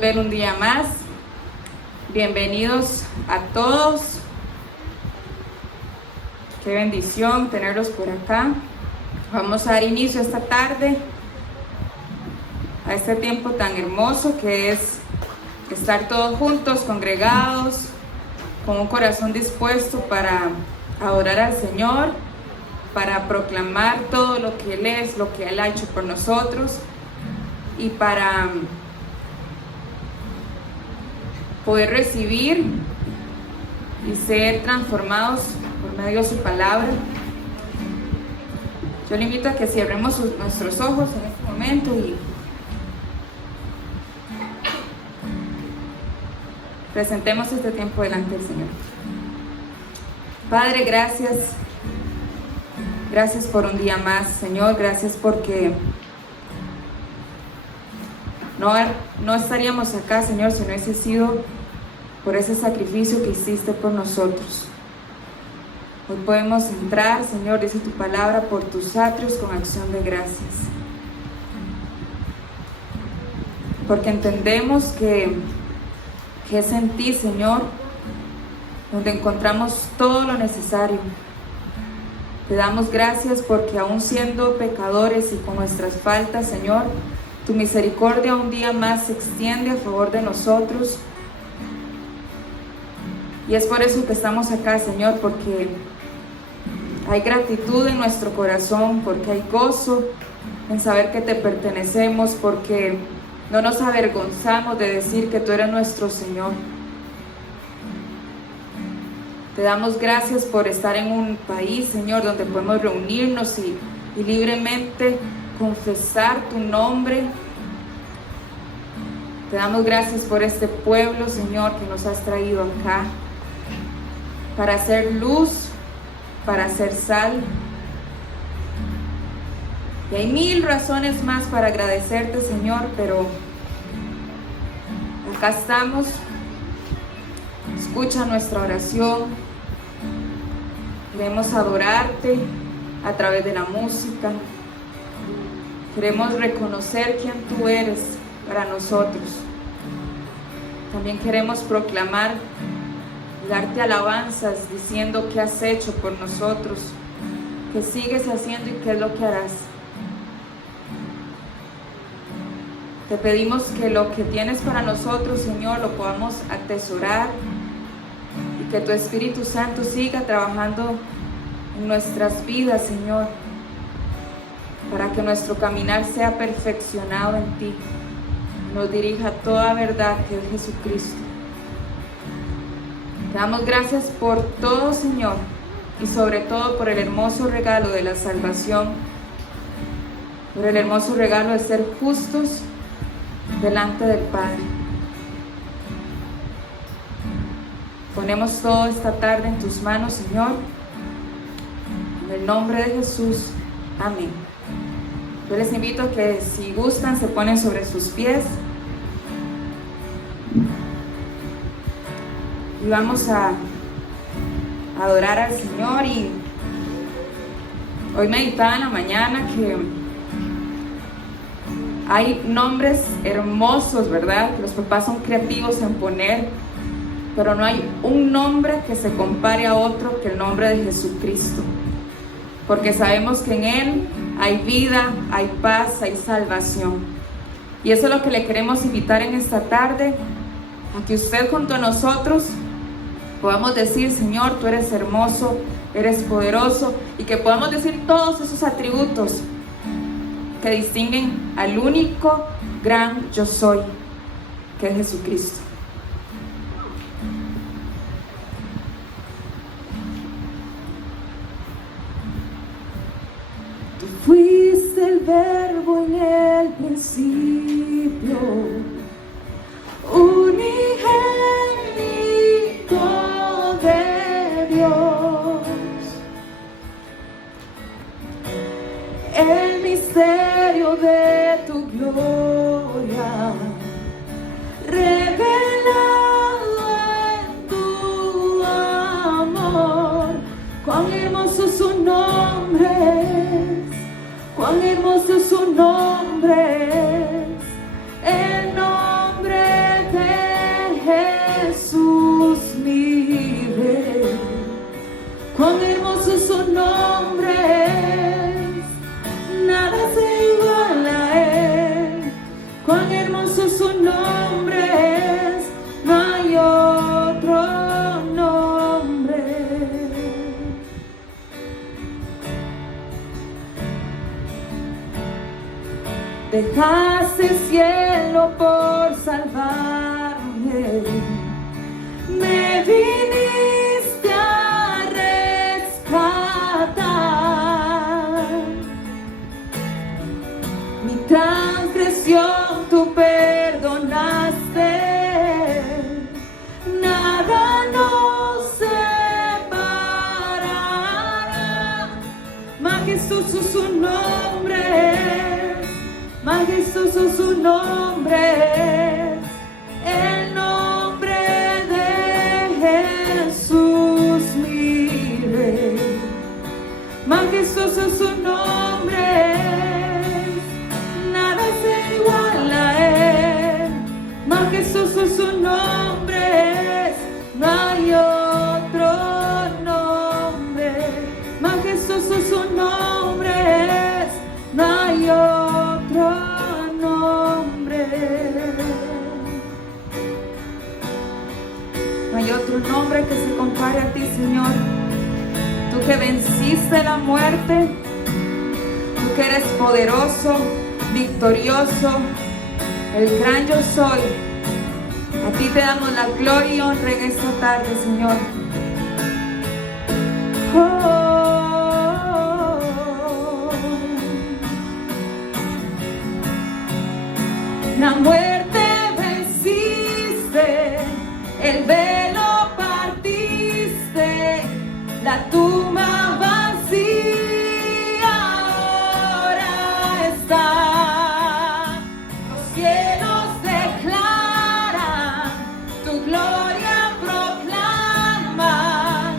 Ver un día más. Bienvenidos a todos. Qué bendición tenerlos por acá. Vamos a dar inicio esta tarde a este tiempo tan hermoso que es estar todos juntos, congregados, con un corazón dispuesto para adorar al Señor, para proclamar todo lo que Él es, lo que Él ha hecho por nosotros y para poder recibir y ser transformados por medio de su palabra. Yo le invito a que cerremos nuestros ojos en este momento y presentemos este tiempo delante del Señor. Padre, gracias. Gracias por un día más, Señor. Gracias porque no estaríamos acá, Señor, si no hubiese sido por ese sacrificio que hiciste por nosotros. Hoy podemos entrar, Señor, dice tu palabra, por tus atrios con acción de gracias. Porque entendemos que es en ti, Señor, donde encontramos todo lo necesario. Te damos gracias porque aún siendo pecadores y con nuestras faltas, Señor, tu misericordia un día más se extiende a favor de nosotros. Y es por eso que estamos acá, Señor, porque hay gratitud en nuestro corazón, porque hay gozo en saber que te pertenecemos, porque no nos avergonzamos de decir que tú eres nuestro Señor. Te damos gracias por estar en un país, Señor, donde podemos reunirnos y libremente confesar tu nombre. Te damos gracias por este pueblo, Señor, que nos has traído acá para hacer luz, para hacer sal. Y hay mil razones más para agradecerte, Señor, pero acá estamos. Escucha nuestra oración. Queremos adorarte a través de la música. Queremos reconocer quién tú eres para nosotros. También queremos proclamar y darte alabanzas diciendo qué has hecho por nosotros, qué sigues haciendo y qué es lo que harás. Te pedimos que lo que tienes para nosotros, Señor, lo podamos atesorar y que tu Espíritu Santo siga trabajando en nuestras vidas, Señor, para que nuestro caminar sea perfeccionado en ti, nos dirija a toda verdad que es Jesucristo. Te damos gracias por todo, Señor, y sobre todo por el hermoso regalo de la salvación, por el hermoso regalo de ser justos delante del Padre. Ponemos todo esta tarde en tus manos, Señor, en el nombre de Jesús. Amén. Yo les invito a que si gustan se ponen sobre sus pies y vamos a adorar al Señor. Y hoy meditaba en la mañana que hay nombres hermosos, ¿verdad? Los papás son creativos en poner, pero no hay un nombre que se compare a otro que el nombre de Jesucristo, porque sabemos que en Él hay vida, hay paz, hay salvación. Y eso es lo que le queremos invitar en esta tarde, a que usted junto a nosotros podamos decir: Señor, tú eres hermoso, eres poderoso, y que podamos decir todos esos atributos que distinguen al único gran yo soy, que es Jesucristo. Tú fuiste el verbo en el principio, unigénito de Dios, el misterio de tu gloria, revelado en tu amor. Cuán hermoso su nombre es, cuán hermoso su nombre es, el Pagaste el cielo por salvarme. Me viniste a rescatar. Mi transgresión tú perdonaste. Nada nos separará. Majestuoso su nombre. Majestuoso su nombre, el nombre de Jesús mi Rey. Majestuoso su nombre, nada se iguala a él. Majestuoso su nombre, no hay otro nombre. Majestuoso su nombre, no hay otro nombre. No hay otro nombre que se compare a ti, Señor. Tú que venciste la muerte, tú que eres poderoso, victorioso, el gran yo soy. A ti te damos la gloria y honra en esta tarde, Señor. La muerte venciste, el velo partiste, la tumba vacía ahora está. Los cielos declaran, tu gloria proclaman,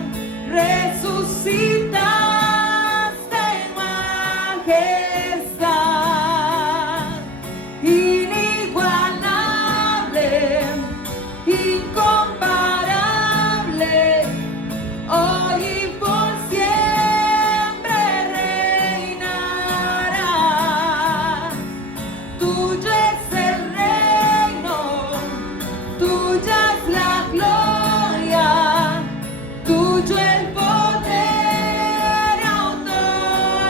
resucitaste en majestad. Incomparable, hoy y por siempre reinará. Tuyo es el reino, tuya es la gloria, tuyo el poder y autoridad.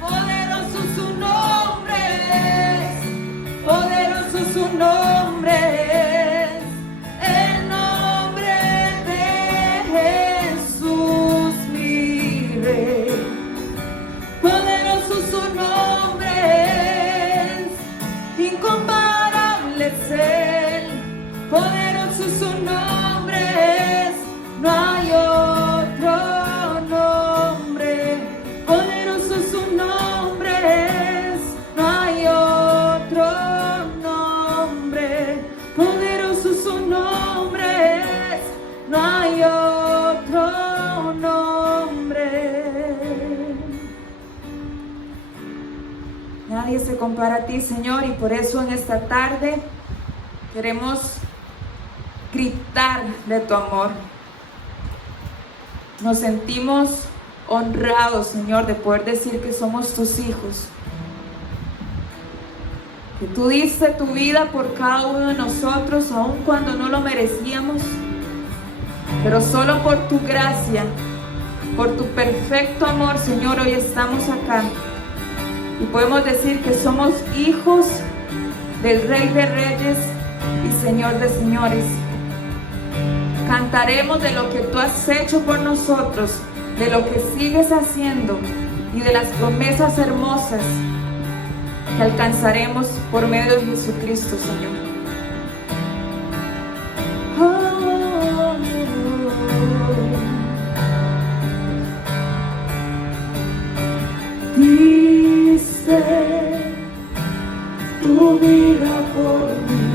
Poderoso su nombre es, poderoso su nombre es, el nombre de Jesús mi Rey. Poderoso su nombre es, incomparable es él. Poderoso su nombre es, no hay otro nombre. Poderoso su nombre es, no hay otro nombre. Poderoso su nombre es, no hay otro nombre. Nadie se compara a ti, Señor, y por eso en esta tarde queremos gritar de tu amor. Nos sentimos honrados, Señor, de poder decir que somos tus hijos. Que tú diste tu vida por cada uno de nosotros, aun cuando no lo merecíamos, pero solo por tu gracia, por tu perfecto amor, Señor, hoy estamos acá y podemos decir que somos hijos del Rey de Reyes y Señor de Señores. Cantaremos de lo que tú has hecho por nosotros, de lo que sigues haciendo y de las promesas hermosas que alcanzaremos por medio de Jesucristo, Señor. Diste tu vida por mí,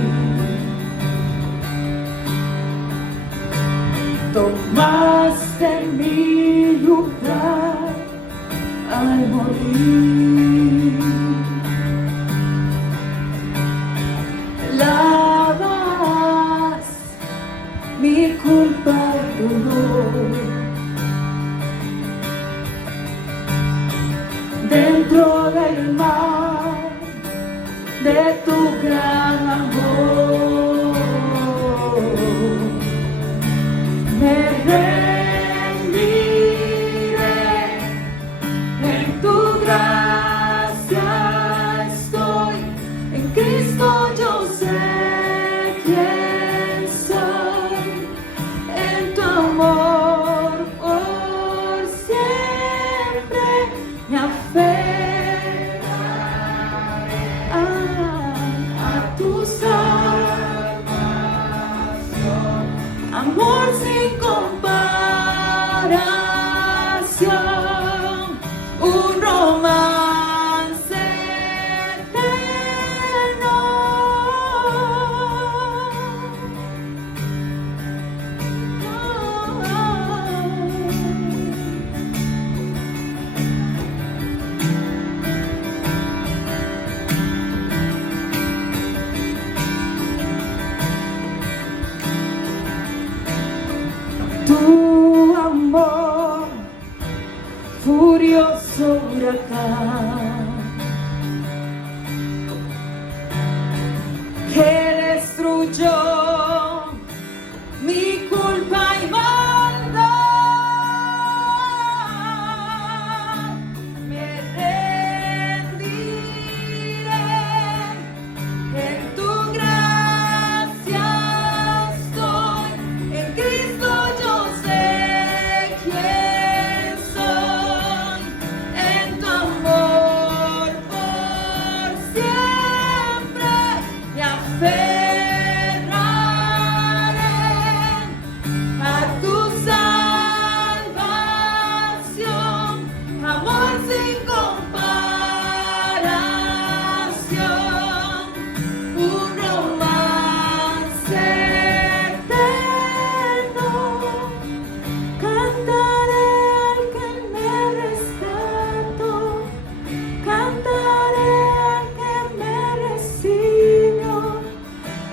tomaste mi lugar al morir. Lavas mi culpa y dolor dentro del mar de tu gran amor. Me rendiré en tu gracia amor sin comparación, un romance eterno. Tu amor, furioso huracán, que destruyó mi culpa y maldad, me rendiré en tu gracia estoy, en Cristo yo sé quién soy, en tu amor por siempre me aferraré a tu salvación, amor sin comparación, un romance eterno. Cantaré al que me rescató, cantaré al que me recibió,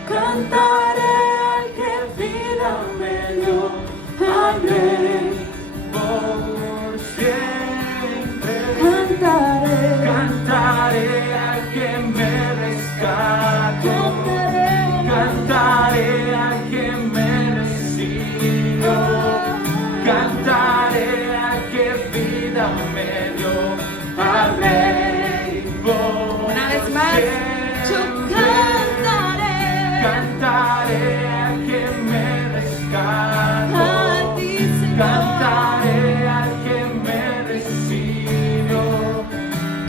cantaré al que vida me dio, al Rey Por siempre cantaré, cantaré al que me rescató, cantaré, cantaré al que me recibió, cantaré al que vida me dio, al Rey por Una vez más, yo siempre. Cantaré al que me rescató, a ti, Señor. cantaré al que me recibió,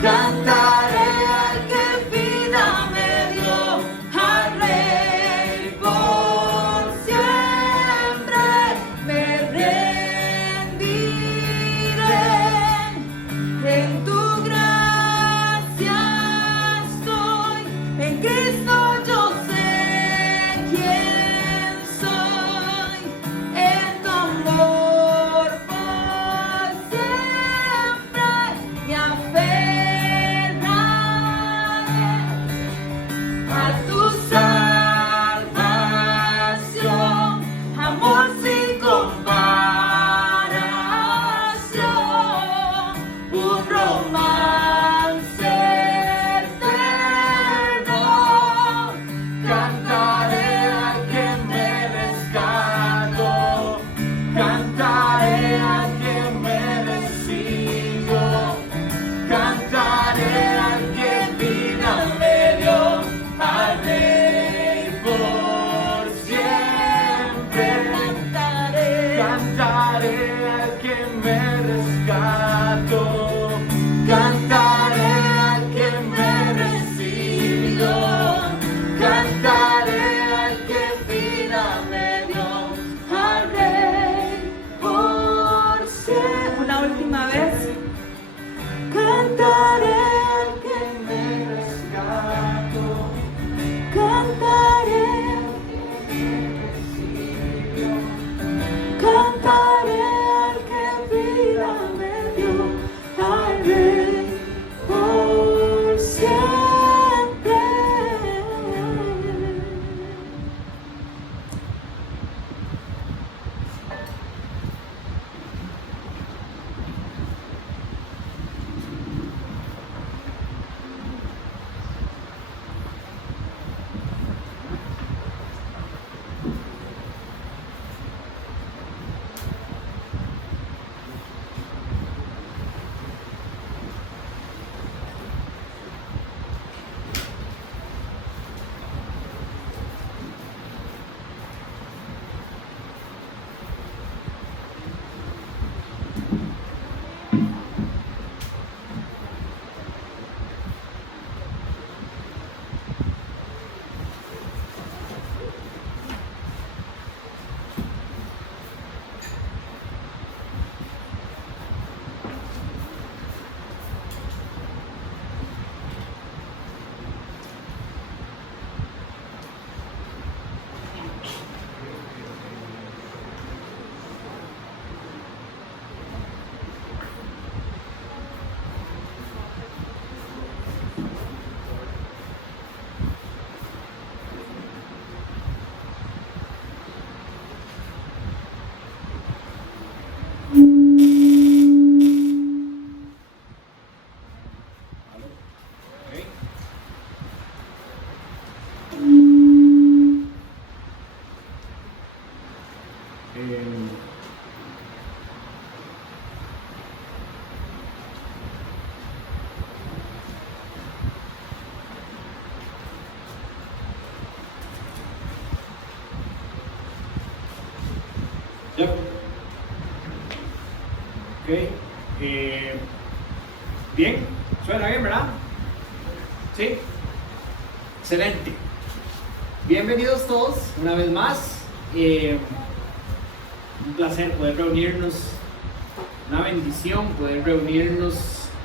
Cantaré al que vida me dio, al Rey por siempre me rendiré, en tu gracia estoy, en Cristo yo sé quién soy, en tu amor por siempre me aferraré a tu salvación, amor sin comparación, un romance eterno. cantaré al que me rescató, cantaré al que me recibió, cantaré al que vida me dio, al Rey por siempre. Cantaré al que me rescató, cantaré al que me recibió, cantaré al que vida me dio, Al Rey por siempre. Una última vez. Cantaré al que me rescató, cantaré, cantaré al que vida me dio, al Rey por siempre. Yep. Ok. Bien, suena bien, ¿verdad? Sí. Excelente. Bienvenidos todos una vez más. Un placer poder reunirnos, una bendición poder reunirnos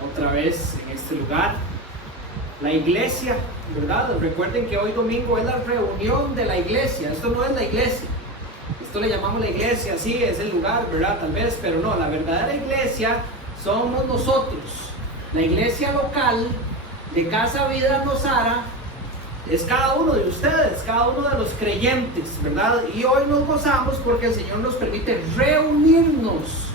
otra vez en este lugar. La iglesia, ¿verdad? Recuerden que hoy domingo es la reunión de la iglesia. Esto no es la iglesia. Esto le llamamos la iglesia, sí, es el lugar, ¿verdad? Tal vez, pero no, la verdadera iglesia somos nosotros. La iglesia local de Casa Vida Nosara es cada uno de ustedes, cada uno de los creyentes, ¿verdad? Y hoy nos gozamos porque el Señor nos permite reunirnos.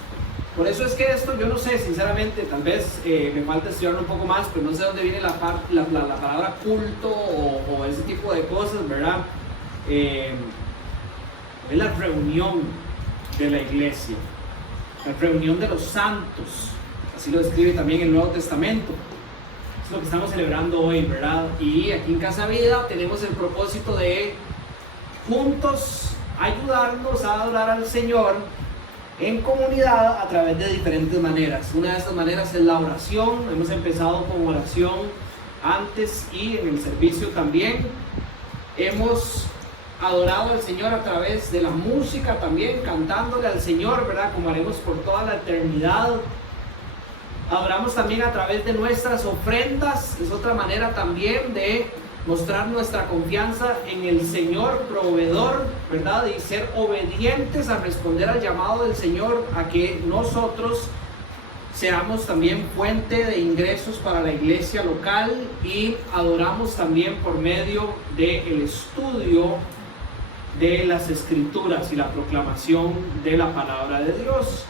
Por eso es que esto, yo no sé, sinceramente, tal vez me falta estudiarlo un poco más, pero no sé dónde viene la palabra culto o ese tipo de cosas, ¿verdad? Es la reunión de la iglesia, la reunión de los santos, así lo describe también el Nuevo Testamento. Es lo que estamos celebrando hoy, ¿verdad? Y aquí en Casa Vida tenemos el propósito de juntos ayudarnos a adorar al Señor en comunidad a través de diferentes maneras. Una de estas maneras es la oración. Hemos empezado con oración antes y en el servicio también. Hemos adorado al Señor a través de la música también, cantándole al Señor, ¿verdad? Como haremos por toda la eternidad. Adoramos también a través de nuestras ofrendas. Es otra manera también de mostrar nuestra confianza en el Señor proveedor, ¿verdad? Y ser obedientes a responder al llamado del Señor a que nosotros seamos también fuente de ingresos para la iglesia local. Y adoramos también por medio del estudio de las Escrituras y la proclamación de la palabra de Dios.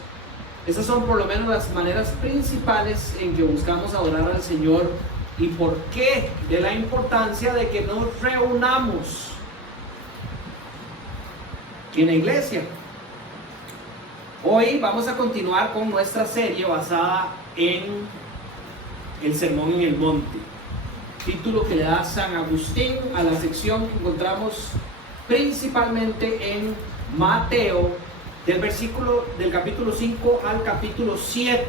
Esas son por lo menos las maneras principales en que buscamos adorar al Señor. ¿Y por qué? De la importancia de que nos reunamos en la iglesia. Hoy vamos a continuar con nuestra serie basada en el Sermón en el Monte, título que le da San Agustín a la sección que encontramos principalmente en Mateo, del capítulo 5 al capítulo 7.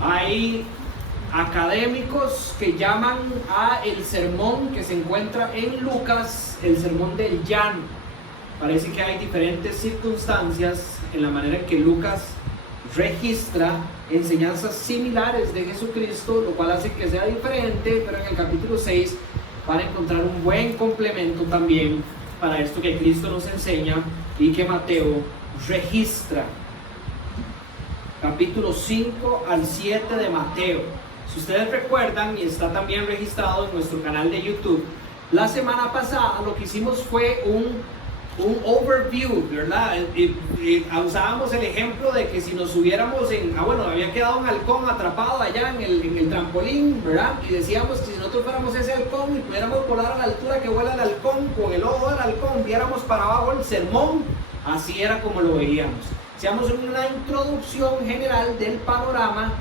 Hay académicos que llaman a el sermón que se encuentra en Lucas el sermón del llano. Parece que hay diferentes circunstancias en la manera en que Lucas registra enseñanzas similares de Jesucristo, lo cual hace que sea diferente, pero en el capítulo 6 van a encontrar un buen complemento también para esto que Cristo nos enseña y que Mateo registra. Capítulo 5 al 7 de Mateo. Si ustedes recuerdan, y está también registrado en nuestro canal de YouTube, la semana pasada lo que hicimos fue un overview, ¿verdad? Usábamos el ejemplo de que si nos subiéramos había quedado un halcón atrapado allá en el trampolín, ¿verdad? Y decíamos que si nosotros fuéramos ese halcón y pudiéramos volar a la altura que vuela el halcón, con el ojo del halcón viéramos para abajo el sermón, así era como lo veíamos. Hacíamos una introducción general del panorama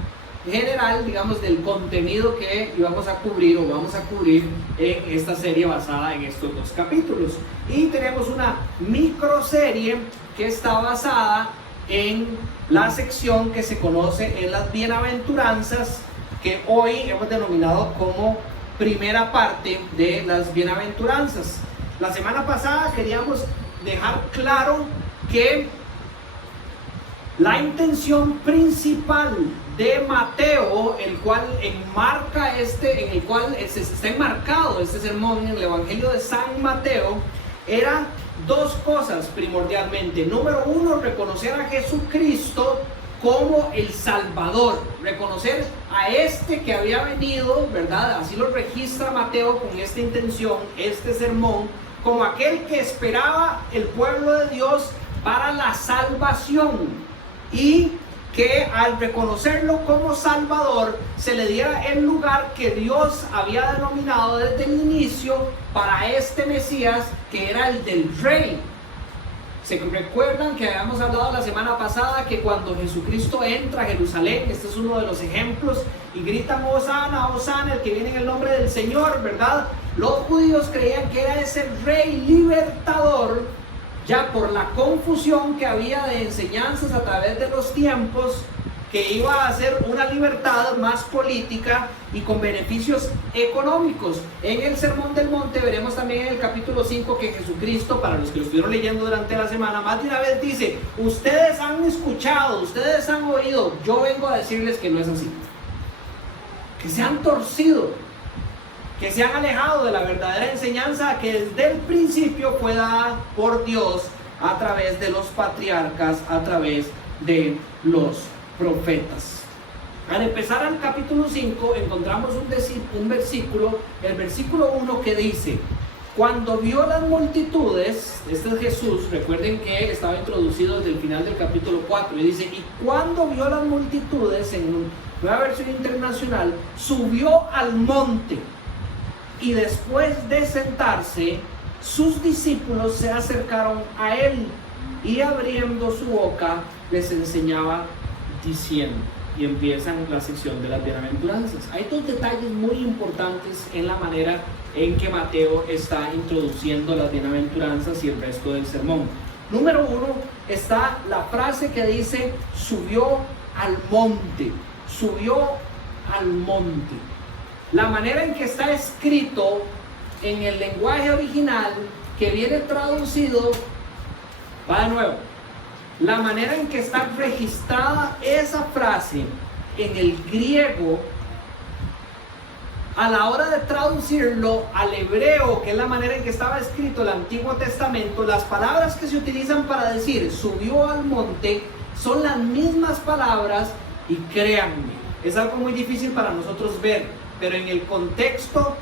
general, digamos, del contenido que íbamos a cubrir o vamos a cubrir en esta serie basada en estos dos capítulos. Y tenemos una microserie que está basada en la sección que se conoce en las bienaventuranzas, que hoy hemos denominado como primera parte de las bienaventuranzas. La semana pasada queríamos dejar claro que la intención principal de Mateo, el cual enmarca en el cual está enmarcado este sermón en el Evangelio de San Mateo, era dos cosas primordialmente. Número uno, reconocer a Jesucristo como el Salvador, reconocer a este que había venido, ¿verdad? Así lo registra Mateo con esta intención, este sermón, como aquel que esperaba el pueblo de Dios para la salvación, y que al reconocerlo como Salvador se le diera el lugar que Dios había denominado desde el inicio para este Mesías, que era el del Rey. Se recuerdan que habíamos hablado la semana pasada que cuando Jesucristo entra a Jerusalén, este es uno de los ejemplos, y gritan Hosana, Hosana, el que viene en el nombre del Señor, ¿verdad? Los judíos creían que era ese rey libertador, ya por la confusión que había de enseñanzas a través de los tiempos, que iba a hacer una libertad más política y con beneficios económicos. En el Sermón del Monte veremos también en el capítulo 5 que Jesucristo, para los que lo estuvieron leyendo durante la semana, más de una vez dice: ustedes han escuchado, ustedes han oído, yo vengo a decirles que no es así, que se han torcido, que se han alejado de la verdadera enseñanza que desde el principio fue dada por Dios a través de los patriarcas, a través de los profetas. Al empezar al capítulo 5 encontramos un versículo, el versículo 1, que dice: cuando vio las multitudes, este es Jesús, recuerden que estaba introducido desde el final del capítulo 4, y dice: y cuando vio las multitudes, en Nueva Versión Internacional, subió al monte, y después de sentarse, sus discípulos se acercaron a él, y abriendo su boca les enseñaba diciendo. Y empiezan la sección de las bienaventuranzas. Hay dos detalles muy importantes en la manera en que Mateo está introduciendo las bienaventuranzas y el resto del sermón. Número 1, está la frase que dice: subió al monte, subió al monte. La manera en que está escrito en el lenguaje original, que viene traducido, va de nuevo. La manera en que está registrada esa frase en el griego, a la hora de traducirlo al hebreo, que es la manera en que estaba escrito el Antiguo Testamento, las palabras que se utilizan para decir subió al monte son las mismas palabras, y créanme, es algo muy difícil para nosotros ver, pero en el contexto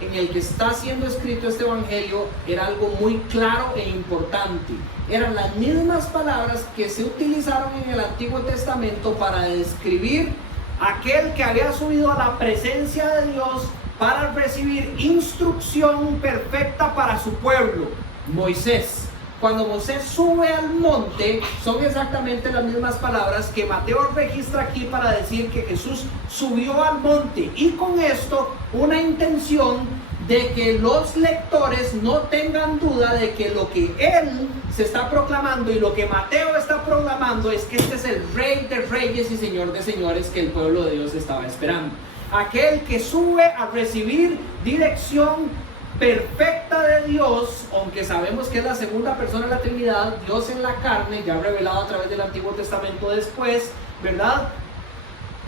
en el que está siendo escrito este evangelio era algo muy claro e importante. Eran las mismas palabras que se utilizaron en el Antiguo Testamento para describir aquel que había subido a la presencia de Dios para recibir instrucción perfecta para su pueblo, Moisés. Cuando Moisés sube al monte, son exactamente las mismas palabras que Mateo registra aquí para decir que Jesús subió al monte, y con esto una intención de que los lectores no tengan duda de que lo que él se está proclamando y lo que Mateo está proclamando es que este es el Rey de Reyes y Señor de Señores que el pueblo de Dios estaba esperando. Aquel que sube a recibir dirección perfecta de Dios, aunque sabemos que es la segunda persona de la Trinidad, Dios en la carne, ya revelado a través del Antiguo Testamento después, ¿verdad?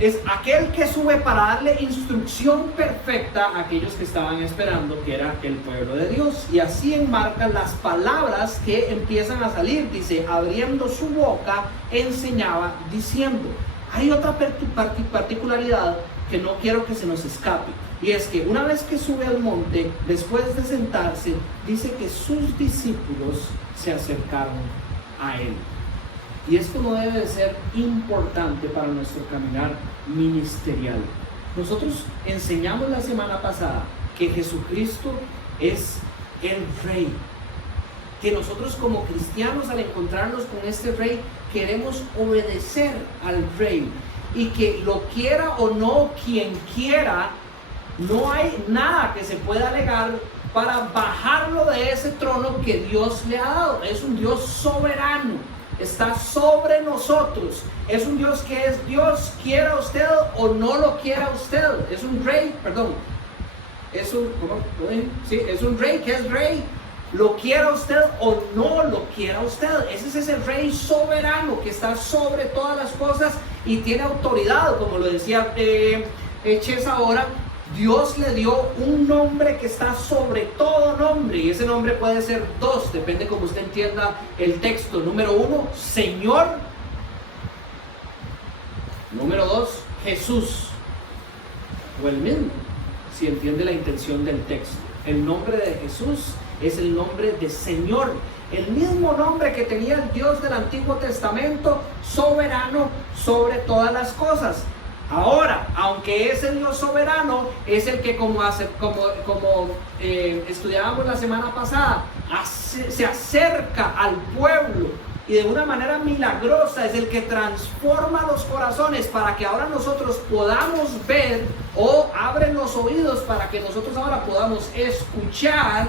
Es aquel que sube para darle instrucción perfecta a aquellos que estaban esperando, que era el pueblo de Dios. Y así enmarcan las palabras que empiezan a salir. Dice: abriendo su boca enseñaba diciendo. Hay otra particularidad que no quiero que se nos escape, y es que una vez que sube al monte, después de sentarse, dice que sus discípulos se acercaron a él. Y esto no debe de ser importante para nuestro caminar ministerial. Nosotros enseñamos la semana pasada que Jesucristo es el Rey, que nosotros como cristianos, al encontrarnos con este Rey, queremos obedecer al Rey, y que lo quiera o no quien quiera, no hay nada que se pueda alegar para bajarlo de ese trono que Dios le ha dado. Es un Dios soberano, está sobre nosotros, es un Dios que es Dios, quiera usted o no lo quiera usted. Es un Rey, es un Rey que es Rey, lo quiera usted o no lo quiera usted. Ese es ese Rey soberano que está sobre todas las cosas y tiene autoridad, como lo decía Ches ahora. Dios le dio un nombre que está sobre todo nombre, y ese nombre puede ser dos, depende como usted entienda el texto. Número 1, Señor. Número 2, Jesús, o el mismo, si entiende la intención del texto. El nombre de Jesús es el nombre de Señor, el mismo nombre que tenía el Dios del Antiguo Testamento, soberano sobre todas las cosas. Ahora, aunque ese Dios soberano es el que como estudiábamos la semana pasada, se acerca al pueblo y de una manera milagrosa es el que transforma los corazones para que ahora nosotros podamos ver, o abre los oídos para que nosotros ahora podamos escuchar.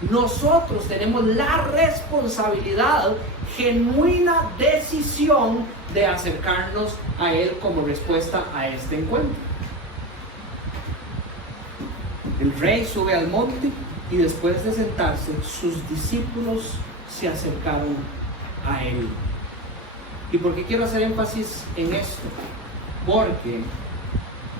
Nosotros tenemos la responsabilidad, genuina decisión de acercarnos a Él como respuesta a este encuentro. El rey sube al monte y después de sentarse, sus discípulos se acercaron a Él. ¿Y por qué quiero hacer énfasis en esto? Porque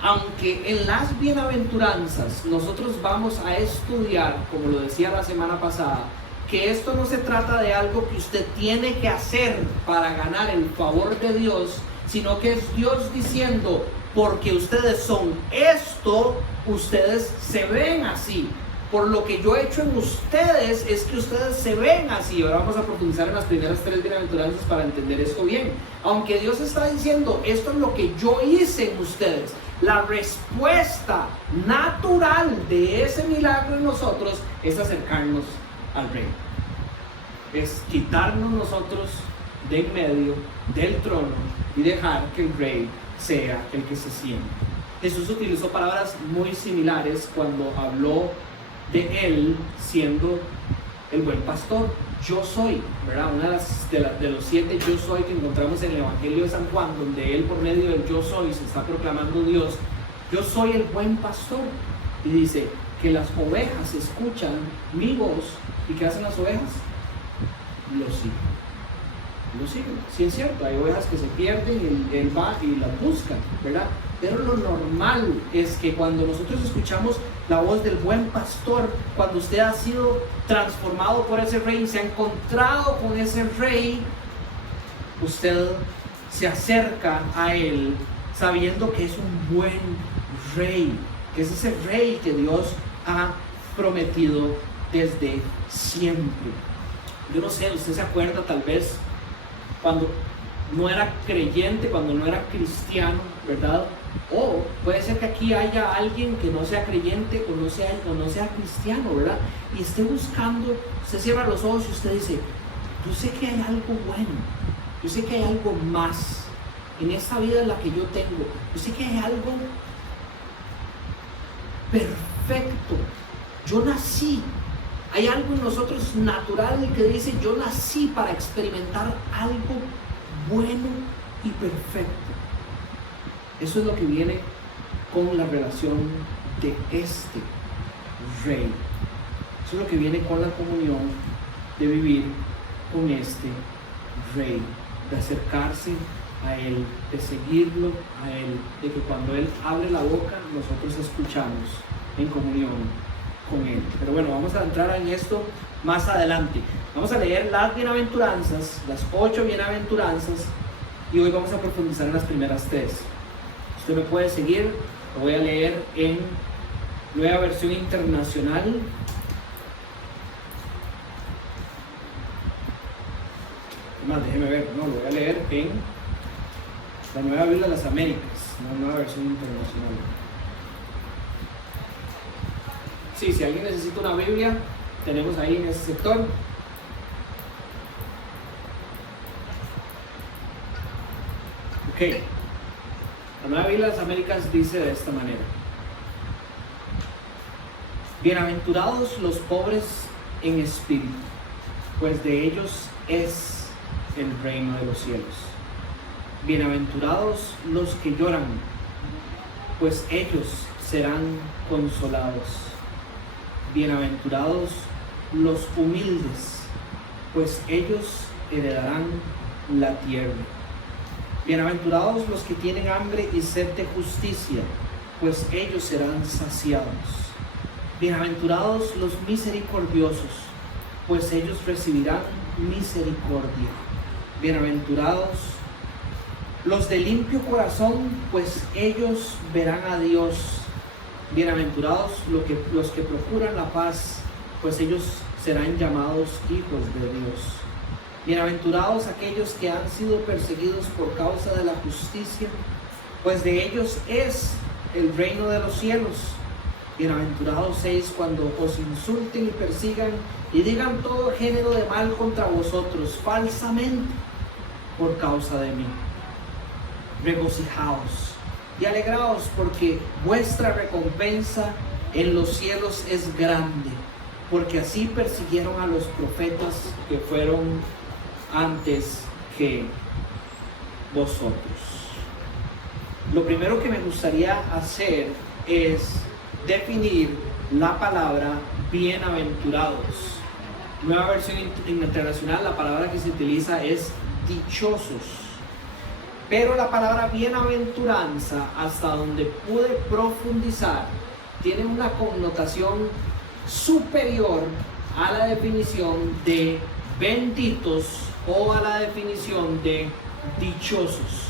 aunque en las bienaventuranzas nosotros vamos a estudiar, como lo decía la semana pasada, que esto no se trata de algo que usted tiene que hacer para ganar el favor de Dios, sino que es Dios diciendo, porque ustedes son esto, ustedes se ven así. Por lo que yo he hecho en ustedes es que ustedes se ven así. Ahora vamos a profundizar en las primeras 3 bienaventuranzas para entender esto bien. Aunque Dios está diciendo, esto es lo que yo hice en ustedes, la respuesta natural de ese milagro en nosotros es acercarnos al Rey. Es quitarnos nosotros de en medio del trono y dejar que el Rey sea el que se siente. Jesús utilizó palabras muy similares cuando habló de Él siendo el buen pastor. Yo soy, ¿verdad? Una de los 7 yo soy que encontramos en el Evangelio de San Juan, donde Él por medio del yo soy se está proclamando Dios. Yo soy el buen pastor. Y dice que las ovejas escuchan mi voz. ¿Y qué hacen las ovejas? Lo siguen. Lo siguen. Sí, es cierto, hay ovejas que se pierden y Él va y las busca, ¿verdad? Pero lo normal es que cuando nosotros escuchamos la voz del buen pastor, cuando usted ha sido transformado por ese Rey y se ha encontrado con ese Rey, usted se acerca a Él sabiendo que es un buen Rey, que es ese Rey que Dios ha prometido desde siempre. Yo no sé, usted se acuerda tal vez cuando no era creyente, cuando no era cristiano, ¿verdad? O puede ser que aquí haya alguien que no sea creyente o no sea cristiano, ¿verdad? Y esté buscando, usted cierra los ojos y usted dice, yo sé que hay algo bueno, yo sé que hay algo más en esta vida en la que yo tengo, yo sé que hay algo perfecto, yo nací. Hay algo en nosotros natural que dice, yo nací para experimentar algo bueno y perfecto. Eso es lo que viene con la relación de este Rey. Eso es lo que viene con la comunión de vivir con este Rey, de acercarse a Él, de seguirlo a Él, de que cuando Él abre la boca, nosotros escuchamos en comunión con Él. Pero bueno, vamos a entrar en esto más adelante. Vamos a leer las bienaventuranzas, las 8 bienaventuranzas, y hoy vamos a profundizar en las primeras 3. Usted me puede seguir, lo voy a leer en Nueva Versión Internacional. Más, déjeme ver, no, lo voy a leer en la Nueva Biblia de las Américas, no Nueva Versión Internacional. Sí, si alguien necesita una Biblia, tenemos ahí en ese sector. Ok. La Nueva Biblia de las Américas dice de esta manera: bienaventurados los pobres en espíritu, pues de ellos es el reino de los cielos. Bienaventurados los que lloran, pues ellos serán consolados. Bienaventurados los humildes, pues ellos heredarán la tierra. Bienaventurados los que tienen hambre y sed de justicia, pues ellos serán saciados. Bienaventurados los misericordiosos, pues ellos recibirán misericordia. Bienaventurados los de limpio corazón, pues ellos verán a Dios. Bienaventurados los que procuran la paz, pues ellos serán llamados hijos de Dios. Bienaventurados aquellos que han sido perseguidos por causa de la justicia, pues de ellos es el reino de los cielos. Bienaventurados seis cuando os insulten y persigan y digan todo género de mal contra vosotros falsamente por causa de mí. Regocijaos y alegraos, porque vuestra recompensa en los cielos es grande, porque así persiguieron a los profetas que fueron antes que vosotros. Lo primero que me gustaría hacer es definir la palabra bienaventurados. Nueva versión internacional, la palabra que se utiliza es dichosos. Pero la palabra bienaventuranza, hasta donde pude profundizar, tiene una connotación superior a la definición de benditos o a la definición de dichosos.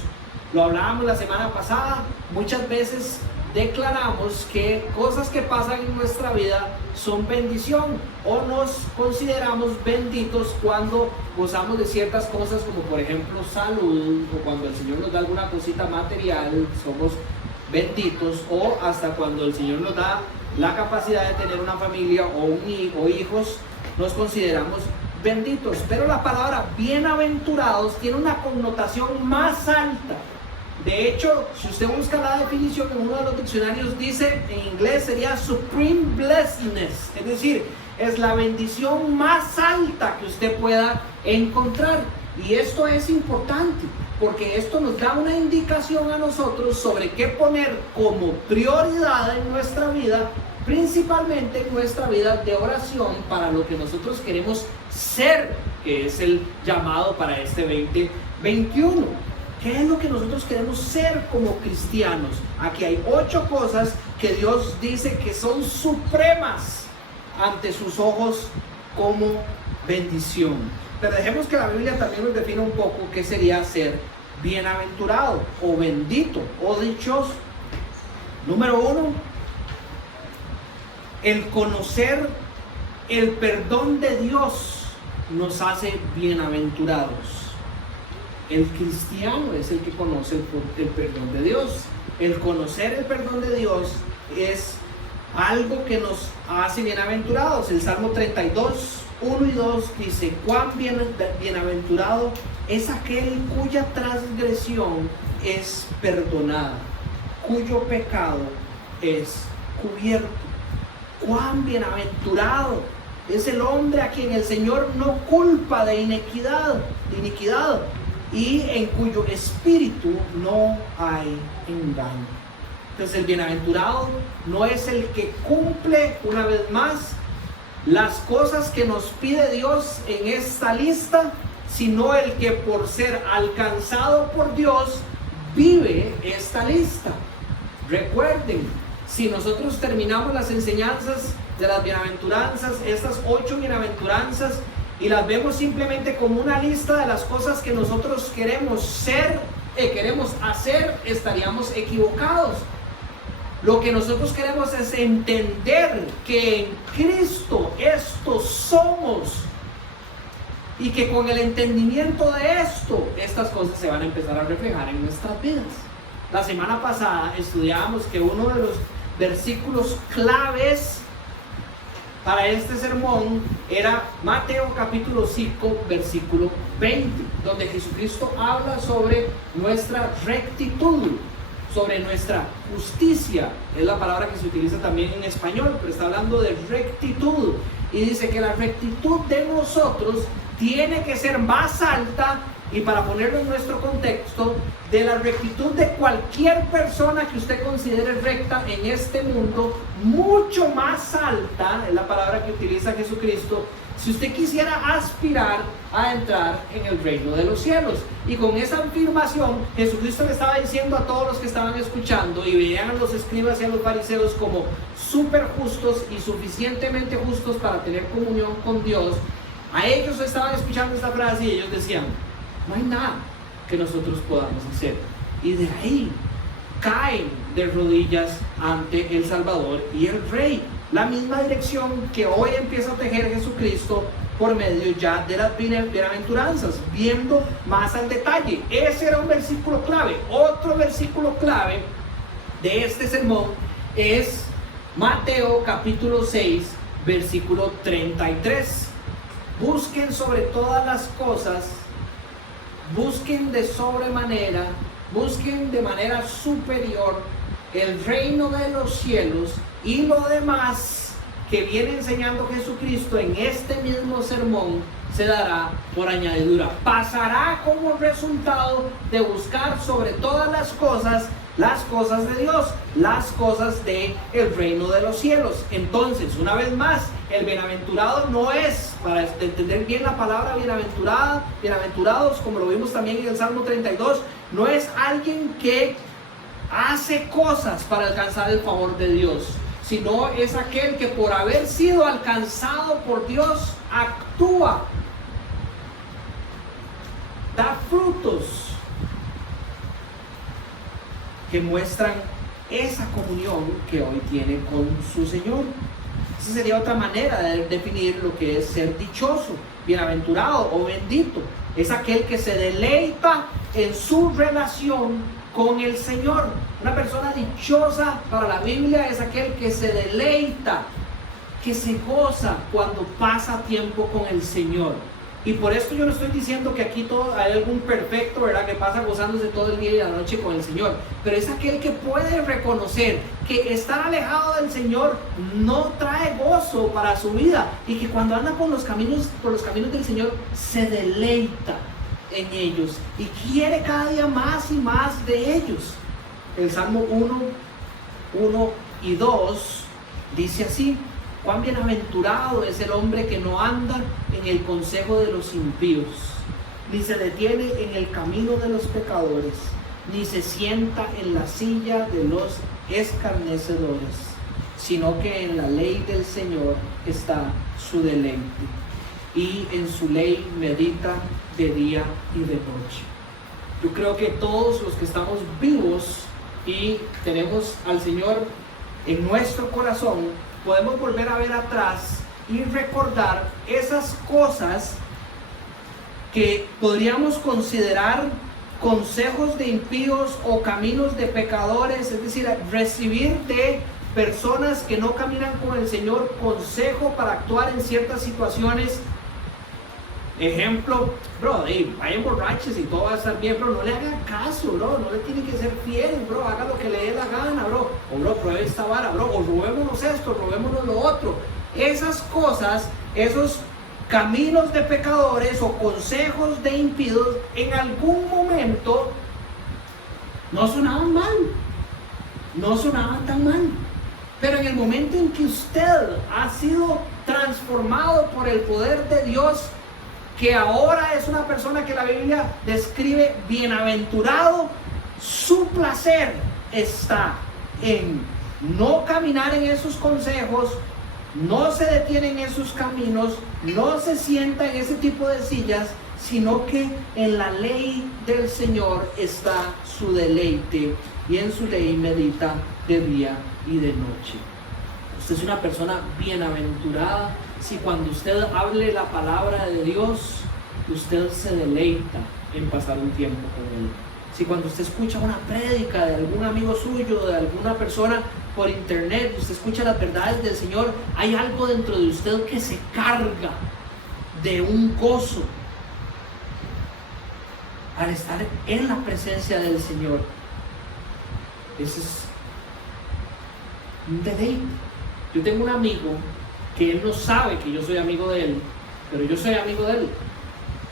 Lo hablábamos la semana pasada. Muchas veces declaramos que cosas que pasan en nuestra vida son bendición, o nos consideramos benditos cuando gozamos de ciertas cosas, como por ejemplo salud, o cuando el Señor nos da alguna cosita material, somos benditos, o hasta cuando el Señor nos da la capacidad de tener una familia o hijos, nos consideramos benditos. Pero la palabra bienaventurados tiene una connotación más alta. De hecho, si usted busca la definición en uno de los diccionarios, dice en inglés sería supreme blessedness, es decir, es la bendición más alta que usted pueda encontrar. Y esto es importante, porque esto nos da una indicación a nosotros sobre qué poner como prioridad en nuestra vida, principalmente en nuestra vida de oración para lo que nosotros queremos ser, que es el llamado para este 2021. ¿Qué es lo que nosotros queremos ser como cristianos? Aquí hay 8 cosas que Dios dice que son supremas ante sus ojos como bendición. Pero dejemos que la Biblia también nos defina un poco qué sería ser bienaventurado o bendito o dichoso. Número 1, el conocer el perdón de Dios nos hace bienaventurados. El cristiano es el que conoce el perdón de Dios. El conocer el perdón de Dios es algo que nos hace bienaventurados. El Salmo 32, 1 y 2 dice: cuán bienaventurado es aquel cuya transgresión es perdonada, cuyo pecado es cubierto. Cuán bienaventurado es el hombre a quien el Señor no culpa de iniquidad, y en cuyo espíritu no hay engaño. Entonces el bienaventurado no es el que cumple, una vez más, las cosas que nos pide Dios en esta lista, sino el que por ser alcanzado por Dios vive esta lista. Recuerden, si nosotros terminamos las enseñanzas de las bienaventuranzas, estas 8 bienaventuranzas, y las vemos simplemente como una lista de las cosas que nosotros queremos ser, queremos hacer, estaríamos equivocados. Lo que nosotros queremos es entender que en Cristo esto somos, y que con el entendimiento de esto, estas cosas se van a empezar a reflejar en nuestras vidas. La semana pasada estudiábamos que uno de los versículos claves para este sermón era Mateo capítulo 5 versículo 20, donde Jesucristo habla sobre nuestra rectitud, sobre nuestra justicia. Es la palabra que se utiliza también en español, pero está hablando de rectitud, y dice que la rectitud de nosotros tiene que ser más alta, y para ponerlo en nuestro contexto, de la rectitud de cualquier persona que usted considere recta en este mundo, mucho más alta, es la palabra que utiliza Jesucristo, si usted quisiera aspirar a entrar en el reino de los cielos. Y con esa afirmación, Jesucristo le estaba diciendo a todos los que estaban escuchando y veían a los escribas y a los fariseos como súper justos y suficientemente justos para tener comunión con Dios, a ellos estaban escuchando esta frase y ellos decían: no hay nada que nosotros podamos hacer. Y de ahí caen de rodillas ante el Salvador y el Rey. la misma dirección que hoy empieza a tejer Jesucristo por medio ya de las bienaventuranzas, viendo más al detalle. Ese era un versículo clave. Otro versículo clave de este sermón es Mateo capítulo 6, versículo 33. Busquen sobre todas las cosas, busquen de sobremanera, busquen de manera superior el reino de los cielos, y lo demás que viene enseñando Jesucristo en este mismo sermón se dará por añadidura. Pasará como resultado de buscar sobre todas las cosas de Dios, las cosas del reino de los cielos. Entonces, una vez más, el bienaventurado no es, para entender bien la palabra bienaventurados, como lo vimos también en el Salmo 32, no es alguien que hace cosas para alcanzar el favor de Dios, sino es aquel que por haber sido alcanzado por Dios actúa, da frutos que muestran esa comunión que hoy tiene con su Señor. Esa sería otra manera de definir lo que es ser dichoso, bienaventurado o bendito. Es aquel que se deleita en su relación con el Señor. Una persona dichosa para la Biblia es aquel que se deleita, que se goza cuando pasa tiempo con el Señor. Y por esto yo no estoy diciendo que aquí hay algún perfecto, ¿verdad?, que pasa gozándose todo el día y la noche con el Señor. Pero es aquel que puede reconocer que estar alejado del Señor no trae gozo para su vida, y que cuando anda por los caminos del Señor se deleita en ellos y quiere cada día más y más de ellos. El Salmo 1 y 2 dice así: cuán bienaventurado es el hombre que no anda en el consejo de los impíos, ni se detiene en el camino de los pecadores, ni se sienta en la silla de los escarnecedores, sino que en la ley del Señor está su deleite, y en su ley medita de día y de noche. Yo creo que todos los que estamos vivos y tenemos al Señor en nuestro corazón, podemos volver a ver atrás y recordar esas cosas que podríamos considerar consejos de impíos o caminos de pecadores, es decir, recibir de personas que no caminan con el Señor consejo para actuar en ciertas situaciones. Ejemplo, bro, vayan borrachos y todo va a estar bien, bro, no le hagan caso, bro, no le tienen que ser fieles, bro, haga lo que le dé la gana, bro, o bro, pruebe esta vara, bro, o robémonos esto, robémonos lo otro. Esas cosas, esos caminos de pecadores o consejos de impíos, en algún momento no sonaban mal, no sonaban tan mal, pero en el momento en que usted ha sido transformado por el poder de Dios, que ahora es una persona que la Biblia describe bienaventurado, su placer está en no caminar en esos consejos, no se detiene en esos caminos, no se sienta en ese tipo de sillas, sino que en la ley del Señor está su deleite, y en su ley medita de día y de noche. Usted es una persona bienaventurada si cuando usted hable la palabra de Dios, usted se deleita en pasar un tiempo con Él. Si cuando usted escucha una prédica de algún amigo suyo, de alguna persona por internet, usted escucha las verdades del Señor, hay algo dentro de usted que se carga de un gozo al estar en la presencia del Señor. Ese es un deleite. Yo tengo un amigo que él no sabe que yo soy amigo de él, pero yo soy amigo de él.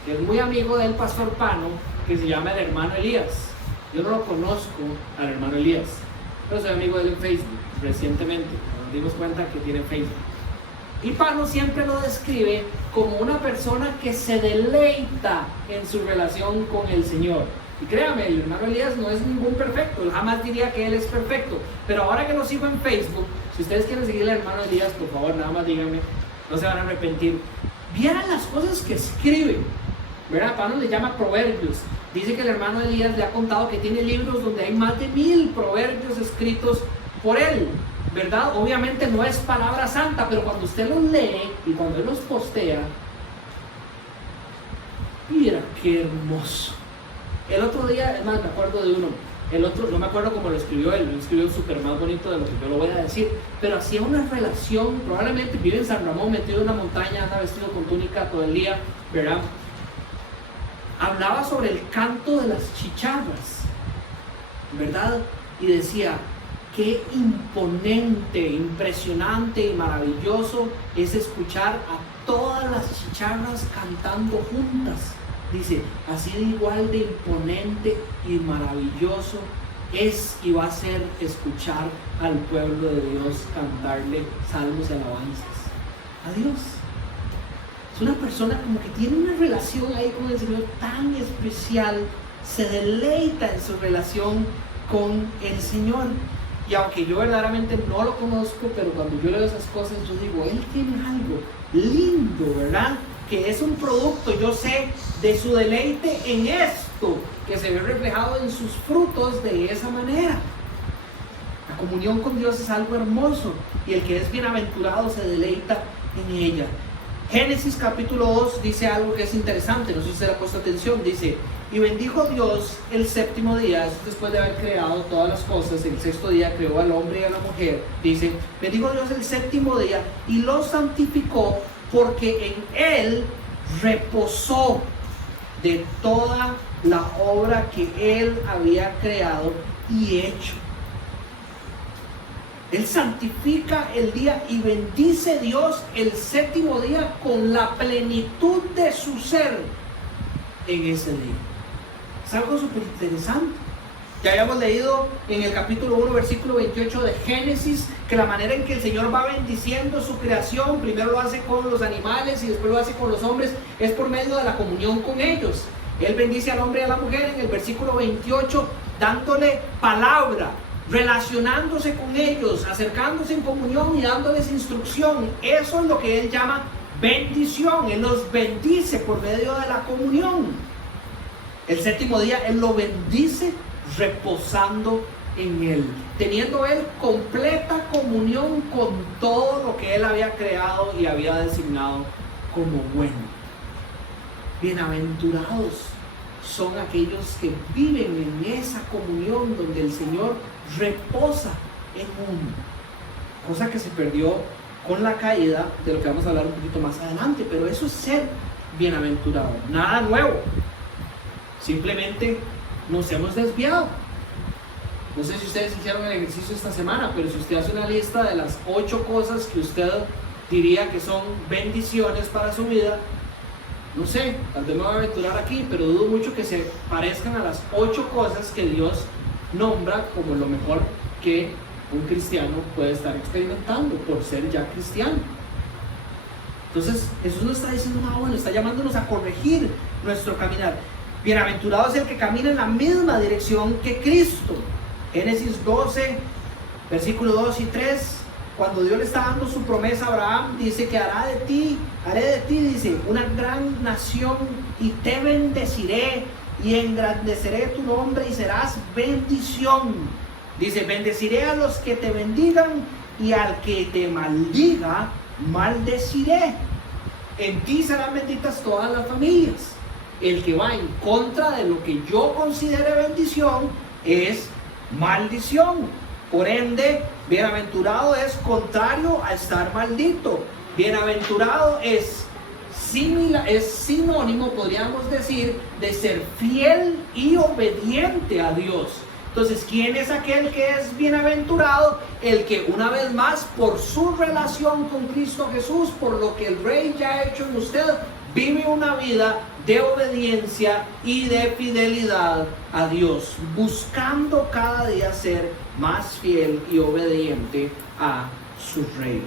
Es muy amigo del pastor Pano, que se llama el hermano Elías. Yo no lo conozco al hermano Elías, pero soy amigo de él en Facebook. Recientemente nos dimos cuenta que tiene Facebook. Y Pano siempre lo describe como una persona que se deleita en su relación con el Señor. Y créame, el hermano Elías no es ningún perfecto, él jamás diría que él es perfecto, pero ahora que lo sigo en Facebook, si ustedes quieren seguir al hermano Elías, por favor, nada más díganme, no se van a arrepentir. Vieran las cosas que escribe, ¿verdad? Pablo le llama proverbios. Dice que el hermano Elías le ha contado que tiene libros donde hay más de 1000 proverbios escritos por él. ¿verdad? Obviamente no es palabra santa, pero cuando usted los lee y cuando él los postea, mira qué hermoso. El otro día, es más, me acuerdo de uno, el otro, no me acuerdo cómo lo escribió él, lo escribió súper más bonito de lo que yo lo voy a decir, pero hacía una relación, probablemente vive en San Ramón, metido en una montaña, anda vestido con túnica todo el día, ¿verdad? Hablaba sobre el canto de las chicharras, ¿verdad? Y decía, qué imponente, impresionante y maravilloso es escuchar a todas las chicharras cantando juntas. Dice, así de igual de imponente y maravilloso es y va a ser escuchar al pueblo de Dios cantarle salmos y alabanzas a Dios. Es una persona como que tiene una relación ahí con el Señor tan especial, se deleita en su relación con el Señor. Y aunque yo verdaderamente no lo conozco, pero cuando yo leo esas cosas, yo digo, Él tiene algo lindo, ¿verdad? Que es un producto, yo sé, de su deleite en esto, que se ve reflejado en sus frutos de esa manera. La comunión con Dios es algo hermoso, y el que es bienaventurado se deleita en ella. Génesis capítulo 2 dice algo que es interesante, no sé si usted le ha puesto atención, dice, y bendijo Dios el séptimo día, después de haber creado todas las cosas, el sexto día creó al hombre y a la mujer, dice, bendijo Dios el séptimo día y lo santificó porque en él reposó de toda la obra que él había creado y hecho. Él santifica el día y bendice Dios el séptimo día con la plenitud de su ser en ese día. Es algo súper interesante. Ya habíamos leído en el capítulo 1, versículo 28 de Génesis, que la manera en que el Señor va bendiciendo su creación, primero lo hace con los animales y después lo hace con los hombres, es por medio de la comunión con ellos. Él bendice al hombre y a la mujer en el versículo 28, dándole palabra, relacionándose con ellos, acercándose en comunión y dándoles instrucción. Eso es lo que Él llama bendición. Él los bendice por medio de la comunión. El séptimo día Él lo bendice reposando en Él, teniendo Él completa comunión con todo lo que Él había creado y había designado como bueno. Bienaventurados son aquellos que viven en esa comunión donde el Señor reposa en uno, cosa que se perdió con la caída, de lo que vamos a hablar un poquito más adelante. Pero eso es ser bienaventurado, nada nuevo, simplemente nos hemos desviado. No sé si ustedes hicieron el ejercicio esta semana, pero si usted hace una lista de las 8 cosas que usted diría que son bendiciones para su vida, no sé, tal vez me voy a aventurar aquí, pero dudo mucho que se parezcan a las 8 cosas que Dios nombra como lo mejor que un cristiano puede estar experimentando por ser ya cristiano. Entonces Jesús nos está diciendo, bueno, está llamándonos a corregir nuestro caminar. Bienaventurado es el que camina en la misma dirección que Cristo. Génesis 12, versículo 2 y 3, cuando Dios le está dando su promesa a Abraham, dice que haré de ti, dice, una gran nación y te bendeciré y engrandeceré tu nombre y serás bendición. Dice, bendeciré a los que te bendigan y al que te maldiga, maldeciré. En ti serán benditas todas las familias. El que va en contra de lo que yo considere bendición es maldición. Por ende, bienaventurado es contrario a estar maldito. Bienaventurado es sinónimo, podríamos decir, de ser fiel y obediente a Dios. Entonces, ¿quién es aquel que es bienaventurado? El que una vez más, por su relación con Cristo Jesús, por lo que el Rey ya ha hecho en usted, vive una vida de obediencia y de fidelidad a Dios, buscando cada día ser más fiel y obediente a su Rey.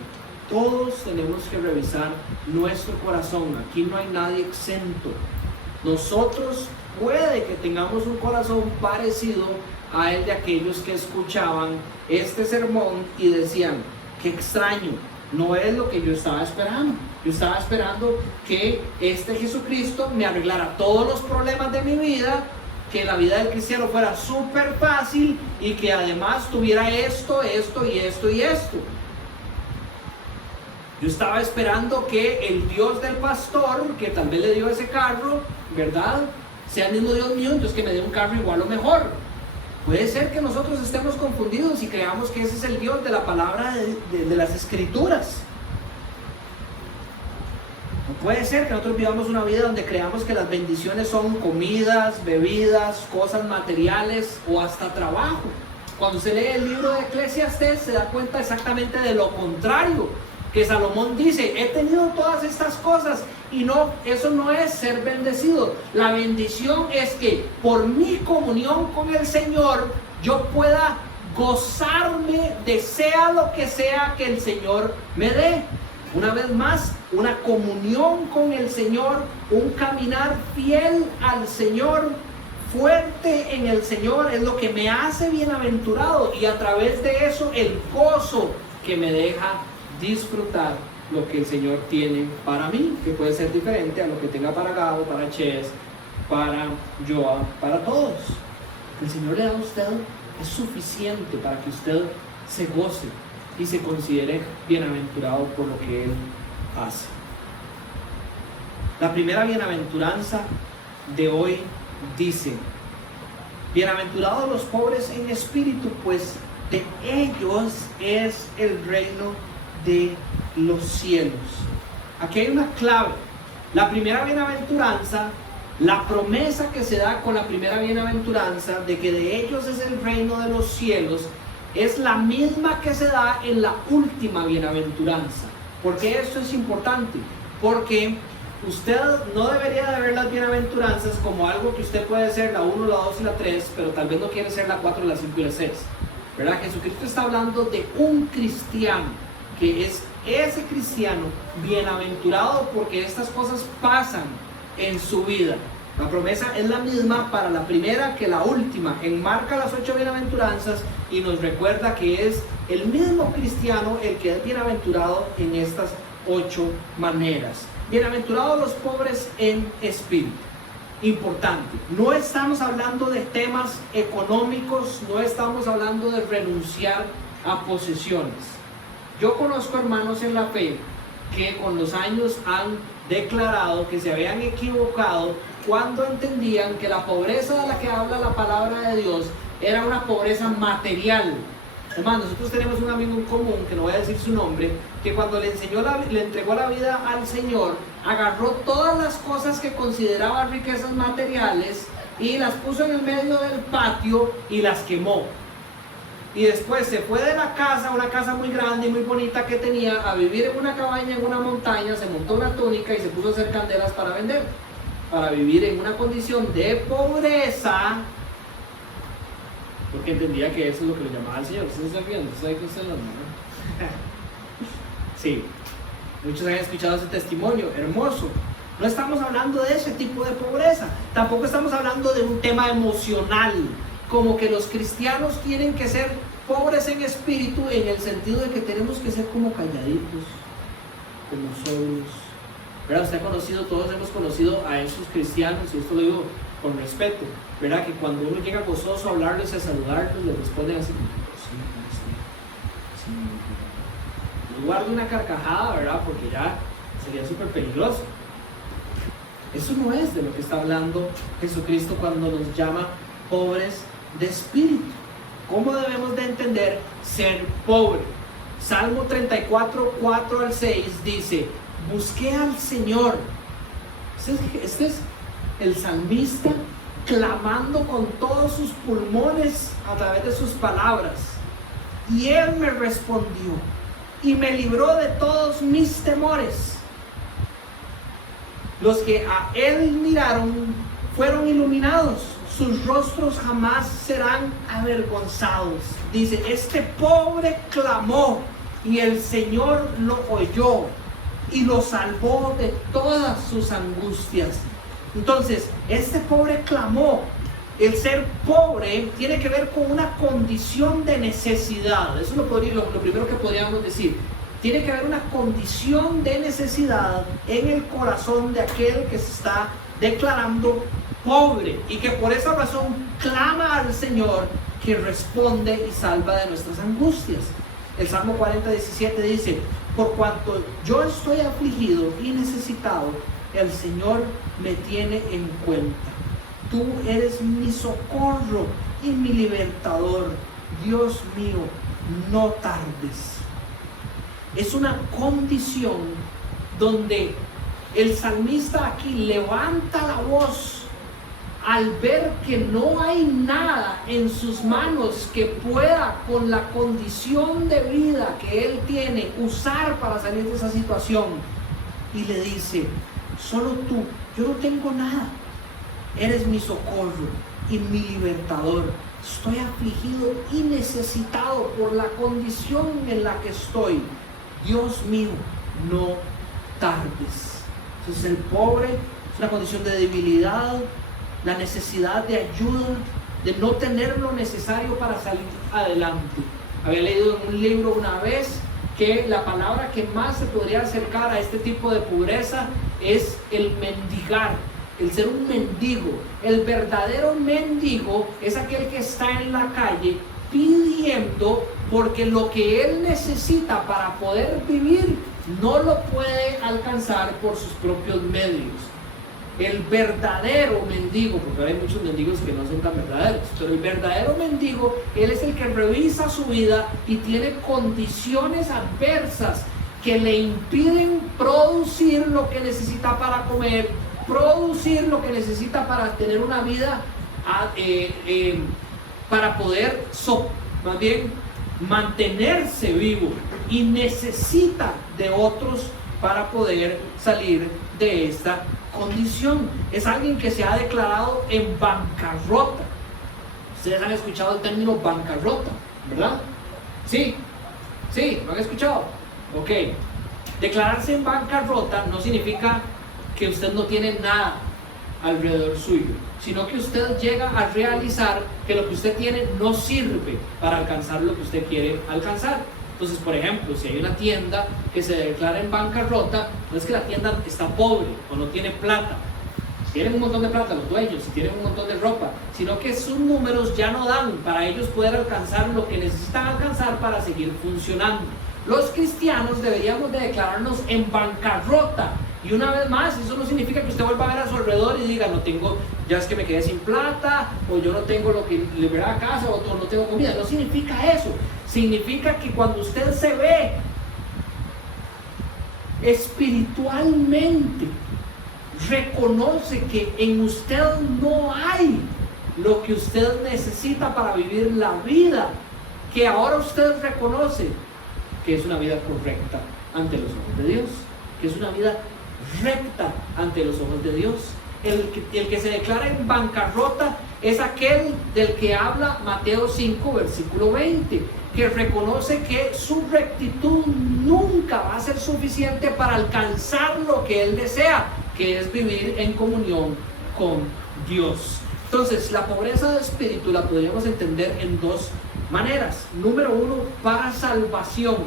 Todos tenemos que revisar nuestro corazón. Aquí no hay nadie exento. Nosotros puede que tengamos un corazón parecido a el de aquellos que escuchaban este sermón y decían, qué extraño, no es lo que yo estaba esperando. Yo estaba esperando que este Jesucristo me arreglara todos los problemas de mi vida que la vida del cristiano fuera súper fácil y que además tuviera esto, esto y esto y esto. Yo estaba esperando que el Dios del pastor, que tal vez le dio ese carro, ¿verdad?, sea el mismo Dios mío, entonces que me dé un carro igual o mejor. Puede ser que nosotros estemos confundidos y creamos que ese es el Dios de la palabra de las Escrituras. No puede ser que nosotros vivamos una vida donde creamos que las bendiciones son comidas, bebidas, cosas materiales o hasta trabajo. Cuando usted lee el libro de Eclesiastés se da cuenta exactamente de lo contrario, que Salomón dice: he tenido todas estas cosas y no, eso no es ser bendecido. La bendición es que por mi comunión con el Señor yo pueda gozarme de sea lo que sea que el Señor me dé. Una vez más, una comunión con el Señor, un caminar fiel al Señor, fuerte en el Señor, es lo que me hace bienaventurado, y a través de eso el gozo que me deja disfrutar lo que el Señor tiene para mí, que puede ser diferente a lo que tenga para Gabo, para Ches, para Joa, para todos. El Señor le da a usted es suficiente para que usted se goce y se considere bienaventurado por lo que Él hace. La primera bienaventuranza de hoy dice: bienaventurados los pobres en espíritu, pues de ellos es el reino de los cielos. Aquí hay una clave. La primera bienaventuranza, la promesa que se da con la primera bienaventuranza de que de ellos es el reino de los cielos, es la misma que se da en la última bienaventuranza. ¿Por qué esto es importante? Porque usted no debería de ver las bienaventuranzas como algo que usted puede ser la 1, la 2 y la 3, pero tal vez no quiere ser la 4, la 5 y la 6. ¿Verdad? Jesucristo está hablando de un cristiano, que es ese cristiano bienaventurado porque estas cosas pasan en su vida. La promesa es la misma para la primera que la última. Enmarca las 8 bienaventuranzas y nos recuerda que es el mismo cristiano el que es bienaventurado en estas 8 maneras. Bienaventurados los pobres en espíritu. Importante, no estamos hablando de temas económicos, no estamos hablando de renunciar a posesiones. Yo conozco hermanos en la fe que con los años han declarado que se habían equivocado cuando entendían que la pobreza de la que habla la palabra de Dios era una pobreza material. Hermanos, nosotros tenemos un amigo en común, que no voy a decir su nombre, que cuando le entregó la vida al Señor, agarró todas las cosas que consideraba riquezas materiales y las puso en el medio del patio y las quemó. Y después se fue de la casa, una casa muy grande y muy bonita que tenía, a vivir en una cabaña en una montaña, se montó una túnica y se puso a hacer candelas para vender, para vivir en una condición de pobreza, porque entendía que eso es lo que le llamaba al Señor. ¿Ustedes están viendo? ¿Ustedes saben que ustedes no? Sí, muchos han escuchado ese testimonio, hermoso. No estamos hablando de ese tipo de pobreza, tampoco estamos hablando de un tema emocional, como que los cristianos tienen que ser pobres en espíritu, en el sentido de que tenemos que ser como calladitos, como solos. ¿Verdad? Usted ha conocido, todos hemos conocido a esos cristianos, y esto lo digo con respeto, ¿verdad? Que cuando uno llega gozoso a hablarles y a saludarlos, les responden así: sí. No guarde una carcajada, ¿verdad? Porque ya sería súper peligroso. Eso no es de lo que está hablando Jesucristo cuando nos llama pobres de espíritu. ¿Cómo debemos de entender ser pobre? Salmo 34, 4 al 6 dice: busqué al Señor. Este es el salmista clamando con todos sus pulmones a través de sus palabras. Y Él me respondió y me libró de todos mis temores. Los que a Él miraron fueron iluminados. Sus rostros jamás serán avergonzados. Dice: este pobre clamó y el Señor lo oyó y lo salvó de todas sus angustias. Entonces, este pobre clamó. El ser pobre tiene que ver con una condición de necesidad. Eso es lo primero que podríamos decir. Tiene que haber una condición de necesidad en el corazón de aquel que se está declarando pobre y que por esa razón clama al Señor, que responde y salva de nuestras angustias. El Salmo 40:17 dice: por cuanto yo estoy afligido y necesitado, el Señor me tiene en cuenta. Tú eres mi socorro y mi libertador. Dios mío, no tardes. Es una condición donde el salmista aquí levanta la voz al ver que no hay nada en sus manos que pueda, con la condición de vida que él tiene, usar para salir de esa situación. Y le dice: solo tú, yo no tengo nada. Eres mi socorro y mi libertador. Estoy afligido y necesitado por la condición en la que estoy. Dios mío, no tardes. Entonces el pobre es una condición de debilidad, la necesidad de ayuda, de no tener lo necesario para salir adelante. Había leído en un libro una vez que la palabra que más se podría acercar a este tipo de pobreza es el mendigar, el ser un mendigo. El verdadero mendigo es aquel que está en la calle pidiendo porque lo que él necesita para poder vivir no lo puede alcanzar por sus propios medios. El verdadero mendigo, porque ahora hay muchos mendigos que no son tan verdaderos, pero el verdadero mendigo, él es el que revisa su vida y tiene condiciones adversas que le impiden producir lo que necesita para comer, producir lo que necesita para tener una vida, para poder más bien mantenerse vivo, y necesita de otros para poder salir de esta condición. Es alguien que se ha declarado en bancarrota. Ustedes han escuchado el término bancarrota, ¿verdad? Sí, ¿lo han escuchado? Ok. Declararse en bancarrota no significa que usted no tiene nada alrededor suyo, sino que usted llega a realizar que lo que usted tiene no sirve para alcanzar lo que usted quiere alcanzar. Entonces, por ejemplo, si hay una tienda que se declara en bancarrota, no es que la tienda está pobre o no tiene plata. Si tienen un montón de plata los dueños, si tienen un montón de ropa, sino que sus números ya no dan para ellos poder alcanzar lo que necesitan alcanzar para seguir funcionando. Los cristianos deberíamos de declararnos en bancarrota. Y una vez más, eso no significa que usted vuelva a ver a su alrededor y diga: no tengo, ya es que me quedé sin plata, o yo no tengo lo que le verá a casa, o no tengo comida. No significa eso. Significa que cuando usted se ve espiritualmente, reconoce que en usted no hay lo que usted necesita para vivir la vida que ahora usted reconoce que es una vida correcta ante los ojos de Dios, que es una vida recta ante los ojos de Dios. El que se declara en bancarrota es aquel del que habla Mateo 5, versículo 20, que reconoce que su rectitud nunca va a ser suficiente para alcanzar lo que él desea, que es vivir en comunión con Dios. Entonces, la pobreza de espíritu la podríamos entender en dos maneras. Número uno, para salvación.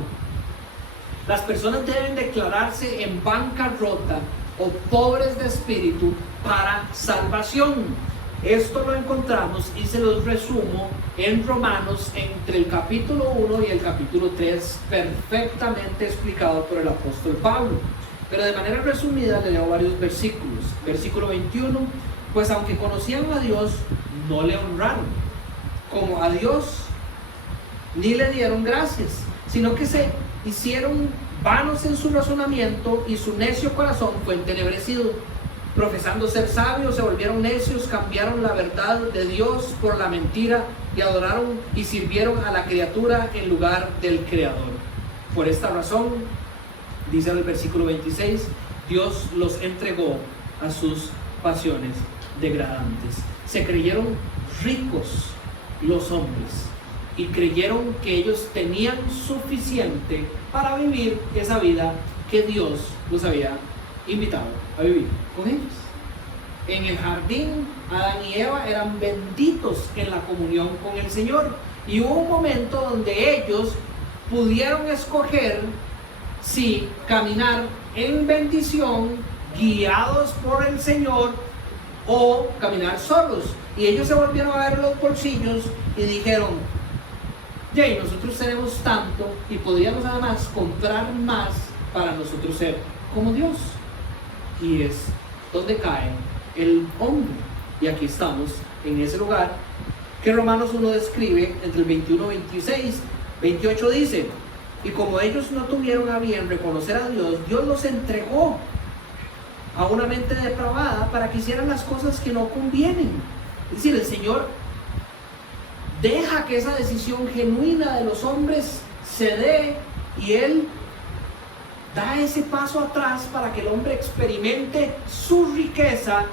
Las personas deben declararse en bancarrota o pobres de espíritu para salvación. Esto lo encontramos, y se los resumo, en Romanos, entre el capítulo 1 y el capítulo 3, perfectamente explicado por el apóstol Pablo. Pero de manera resumida le leo varios versículos. Versículo 21, pues aunque conocían a Dios, no le honraron como a Dios, ni le dieron gracias, sino que se hicieron vanos en su razonamiento, y su necio corazón fue entenebrecido. Profesando ser sabios, se volvieron necios, cambiaron la verdad de Dios por la mentira, y adoraron y sirvieron a la criatura en lugar del Creador. Por esta razón, dice en el versículo 26, Dios los entregó a sus pasiones degradantes. Se creyeron ricos los hombres y creyeron que ellos tenían suficiente para vivir esa vida que Dios los había invitado a vivir con ellos. En el jardín, Adán y Eva eran benditos en la comunión con el Señor, y hubo un momento donde ellos pudieron escoger si caminar en bendición, guiados por el Señor, o caminar solos. Y ellos se volvieron a ver los bolsillos y dijeron, Jay, nosotros tenemos tanto y podríamos además comprar más para nosotros ser como Dios. Y es donde cae el hombre. Y aquí estamos en ese lugar que Romanos 1 describe entre el 21 y 26. 28 dice, y como ellos no tuvieron a bien reconocer a Dios, Dios los entregó a una mente depravada para que hicieran las cosas que no convienen. Es decir, el Señor deja que esa decisión genuina de los hombres se dé y Él da ese paso atrás para que el hombre experimente su riqueza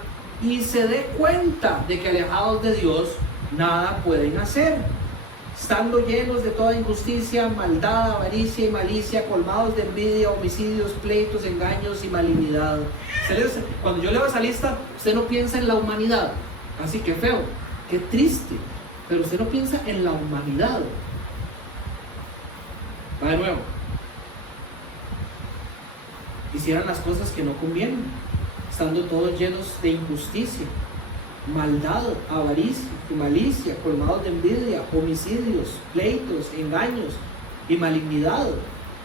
y se dé cuenta de que alejados de Dios nada pueden hacer, estando llenos de toda injusticia, maldad, avaricia y malicia, colmados de envidia, homicidios, pleitos, engaños y malignidad. Cuando yo leo esa lista, usted no piensa en la humanidad, así que feo, qué triste, pero usted no piensa en la humanidad. Va de nuevo. Hicieran las cosas que no convienen, estando todos llenos de injusticia, maldad, avaricia y malicia, colmados de envidia, homicidios, pleitos, engaños y malignidad.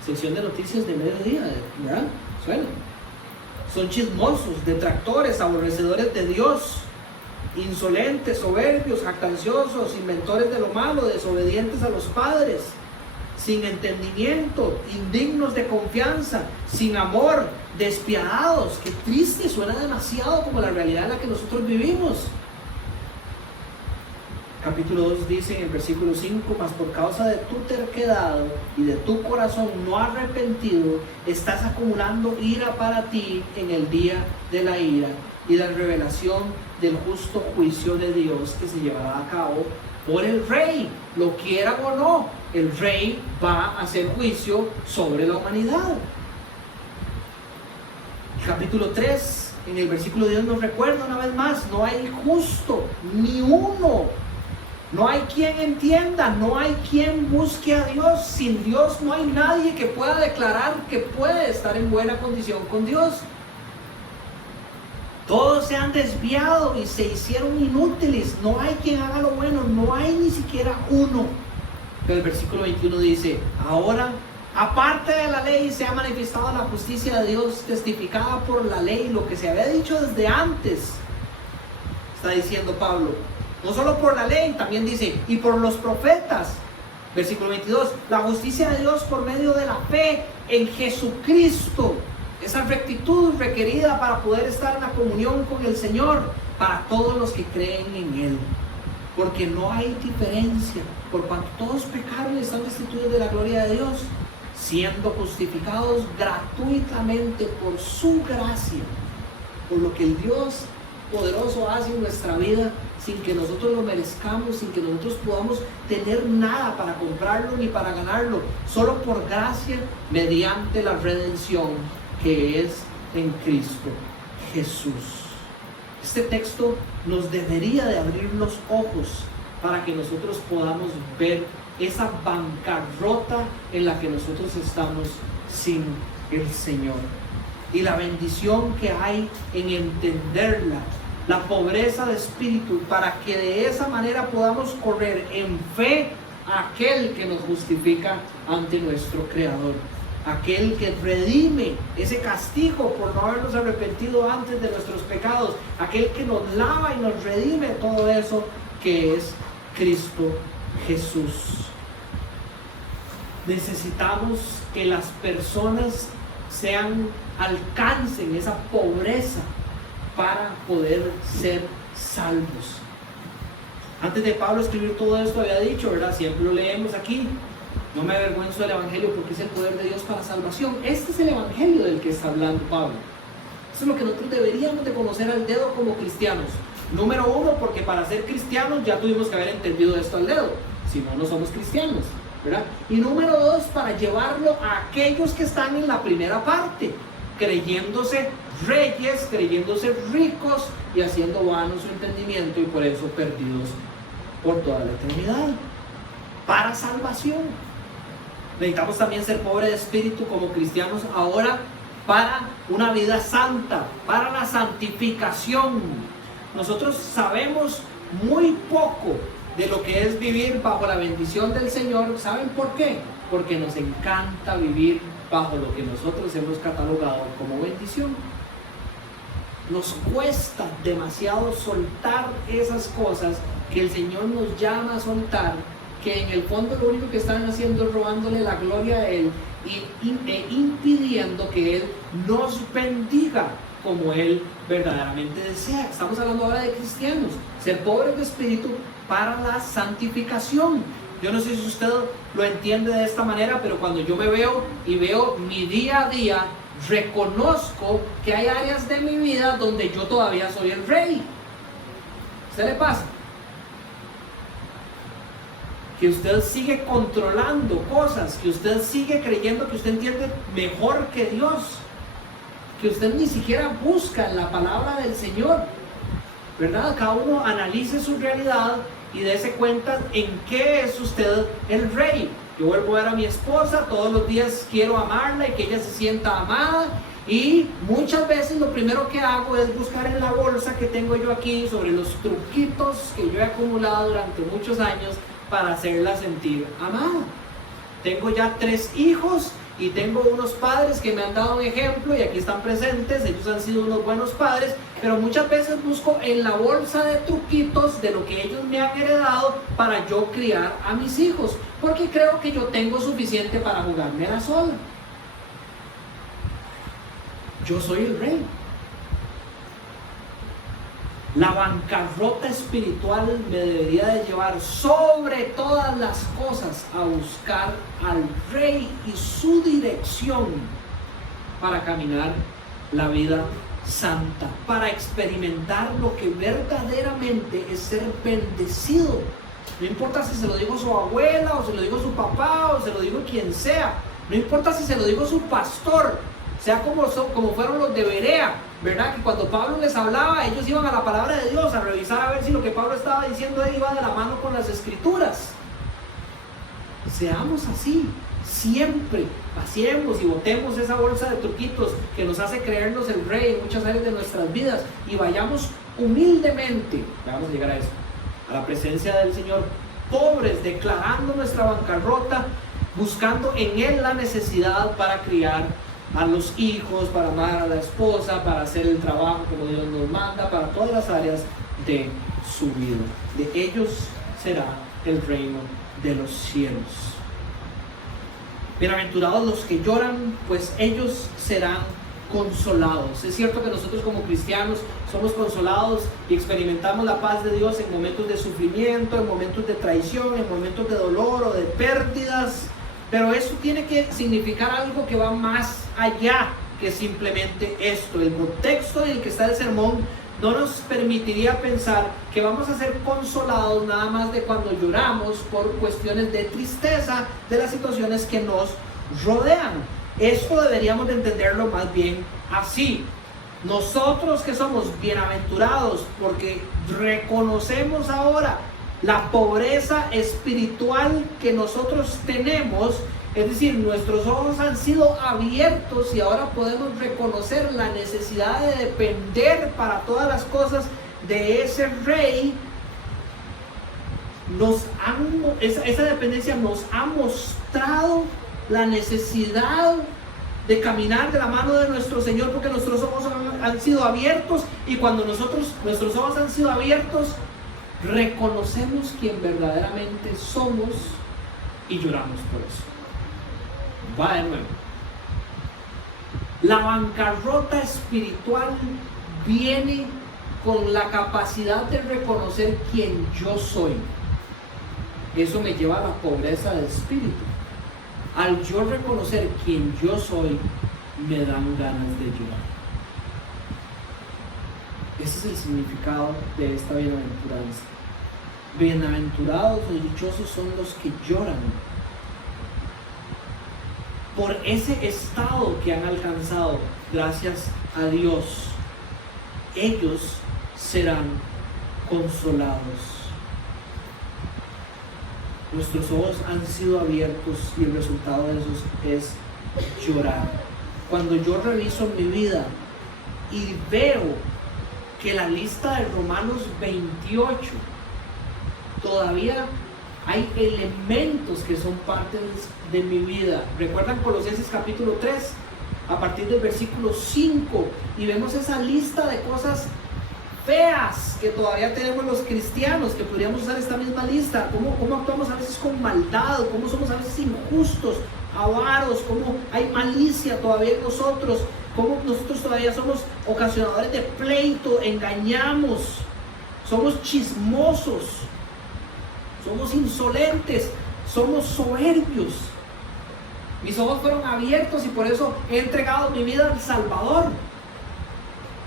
Sección de noticias de mediodía, ¿verdad? Suena. Son chismosos, detractores, aborrecedores de Dios, insolentes, soberbios, jactanciosos, inventores de lo malo, desobedientes a los padres, sin entendimiento, indignos de confianza, sin amor, despiadados. Qué triste, suena demasiado como la realidad en la que nosotros vivimos. Capítulo 2 dice en el versículo 5, mas por causa de tu terquedad y de tu corazón no arrepentido, estás acumulando ira para ti en el día de la ira y la revelación del justo juicio de Dios que se llevará a cabo por el rey. Lo quieran o no, el rey va a hacer juicio sobre la humanidad. Capítulo 3, en el versículo 10 nos recuerda una vez más, no hay justo, ni uno. No hay quien entienda, no hay quien busque a Dios. Sin Dios no hay nadie que pueda declarar que puede estar en buena condición con Dios. Todos se han desviado y se hicieron inútiles. No hay quien haga lo bueno, no hay ni siquiera uno. Pero el versículo 21 dice, ahora, aparte de la ley, se ha manifestado la justicia de Dios testificada por la ley, lo que se había dicho desde antes. Está diciendo Pablo. No solo por la ley, también dice, y por los profetas. Versículo 22, la justicia de Dios por medio de la fe en Jesucristo. Esa rectitud requerida para poder estar en la comunión con el Señor, para todos los que creen en Él. Porque no hay diferencia, por cuanto todos pecaron y están destituidos de la gloria de Dios, siendo justificados gratuitamente por su gracia, por lo que el Dios poderoso hace en nuestra vida, sin que nosotros lo merezcamos, sin que nosotros podamos tener nada para comprarlo ni para ganarlo, solo por gracia, mediante la redención que es en Cristo Jesús. Este texto nos debería de abrir los ojos para que nosotros podamos ver esa bancarrota en la que nosotros estamos sin el Señor, y la bendición que hay en entenderla, la pobreza de espíritu, para que de esa manera podamos correr en fe a aquel que nos justifica ante nuestro Creador, aquel que redime ese castigo por no habernos arrepentido antes de nuestros pecados, aquel que nos lava y nos redime todo eso, que es Cristo Jesús. Necesitamos que las personas alcancen esa pobreza para poder ser salvos. Antes de Pablo escribir todo esto había dicho, ¿verdad? Siempre lo leemos aquí, no me avergüenzo del Evangelio porque es el poder de Dios para salvación. Este es el Evangelio del que está hablando Pablo. Eso es lo que nosotros deberíamos de conocer al dedo como cristianos. Número uno, porque para ser cristianos ya tuvimos que haber entendido esto al dedo, si no, no somos cristianos, ¿verdad? Y número dos, para llevarlo a aquellos que están en la primera parte, creyéndose reyes, creyéndose ricos y haciendo vano su entendimiento y por eso perdidos por toda la eternidad. Para salvación. Necesitamos también ser pobres de espíritu como cristianos ahora para una vida santa, para la santificación. nosotros sabemos muy poco de lo que es vivir bajo la bendición del Señor. ¿Saben por qué? Porque nos encanta vivir bajo lo que nosotros hemos catalogado como bendición. Nos cuesta demasiado soltar esas cosas que el Señor nos llama a soltar, que en el fondo lo único que están haciendo es robándole la gloria a Él e impidiendo que Él nos bendiga como Él verdaderamente desea. Estamos hablando ahora de cristianos, ser pobres de espíritu para la santificación. Yo no sé si usted lo entiende de esta manera, pero cuando yo me veo y veo mi día a día, reconozco que hay áreas de mi vida donde yo todavía soy el rey. ¿A usted le pasa? Que usted sigue controlando cosas, que usted sigue creyendo que usted entiende mejor que Dios, que usted ni siquiera busca en la palabra del Señor, ¿verdad? Cada uno analice su realidad y dése cuenta en qué es usted el rey. Yo vuelvo a ver a mi esposa, todos los días quiero amarla y que ella se sienta amada, y muchas veces lo primero que hago es buscar en la bolsa que tengo yo aquí sobre los truquitos que yo he acumulado durante muchos años para hacerla sentir amada. Tengo ya 3 hijos y tengo unos padres que me han dado un ejemplo y aquí están presentes. Ellos han sido unos buenos padres, pero muchas veces busco en la bolsa de truquitos de lo que ellos me han heredado para yo criar a mis hijos, porque creo que yo tengo suficiente para jugármela sola. Yo soy el rey. La bancarrota espiritual me debería de llevar sobre todas las cosas a buscar al Rey y su dirección para caminar la vida santa, para experimentar lo que verdaderamente es ser bendecido. No importa si se lo digo a su abuela, o se lo digo a su papá, o se lo digo a quien sea. No importa si se lo digo a su pastor, sea como fueron los de Berea, ¿verdad? Que cuando Pablo les hablaba, ellos iban a la palabra de Dios a revisar a ver si lo que Pablo estaba diciendo iba de la mano con las escrituras. Seamos así, siempre vaciemos y botemos esa bolsa de truquitos que nos hace creernos el rey en muchas áreas de nuestras vidas y vayamos humildemente, vamos a llegar a eso, a la presencia del Señor, pobres, declarando nuestra bancarrota, buscando en Él la necesidad para criar a los hijos, para amar a la esposa, para hacer el trabajo como Dios nos manda, para todas las áreas de su vida. De ellos será el reino de los cielos. Bienaventurados los que lloran, pues ellos serán consolados. Es cierto que nosotros como cristianos somos consolados y experimentamos la paz de Dios en momentos de sufrimiento, en momentos de traición, en momentos de dolor o de pérdidas. Pero eso tiene que significar algo que va más allá que simplemente esto. El contexto en el que está el sermón no nos permitiría pensar que vamos a ser consolados nada más de cuando lloramos por cuestiones de tristeza de las situaciones que nos rodean. Esto deberíamos de entenderlo más bien así. Nosotros que somos bienaventurados porque reconocemos ahora la pobreza espiritual que nosotros tenemos, es decir, nuestros ojos han sido abiertos y ahora podemos reconocer la necesidad de depender para todas las cosas de ese Rey. Esa dependencia nos ha mostrado la necesidad de caminar de la mano de nuestro Señor, porque nuestros ojos han sido abiertos, y cuando nuestros ojos han sido abiertos, reconocemos quién verdaderamente somos y lloramos por eso. Va de nuevo. La bancarrota espiritual viene con la capacidad de reconocer quién yo soy. Eso me lleva a la pobreza del espíritu. Al yo reconocer quién yo soy, me dan ganas de llorar. Ese es el significado de esta bienaventuranza. Bienaventurados o dichosos son los que lloran por ese estado que han alcanzado gracias a Dios. Ellos serán consolados. Nuestros ojos han sido abiertos y el resultado de eso es llorar. Cuando yo reviso mi vida y veo que la lista de Romanos 28 todavía hay elementos que son parte de mi vida. ¿Recuerdan Colosenses capítulo 3? A partir del versículo 5, y vemos esa lista de cosas feas que todavía tenemos los cristianos, que podríamos usar esta misma lista. Cómo actuamos a veces con maldad, cómo somos a veces injustos, avaros, cómo hay malicia todavía en nosotros, cómo nosotros todavía somos ocasionadores de pleito, engañamos, somos chismosos, somos insolentes, somos soberbios. Mis ojos fueron abiertos y por eso he entregado mi vida al Salvador.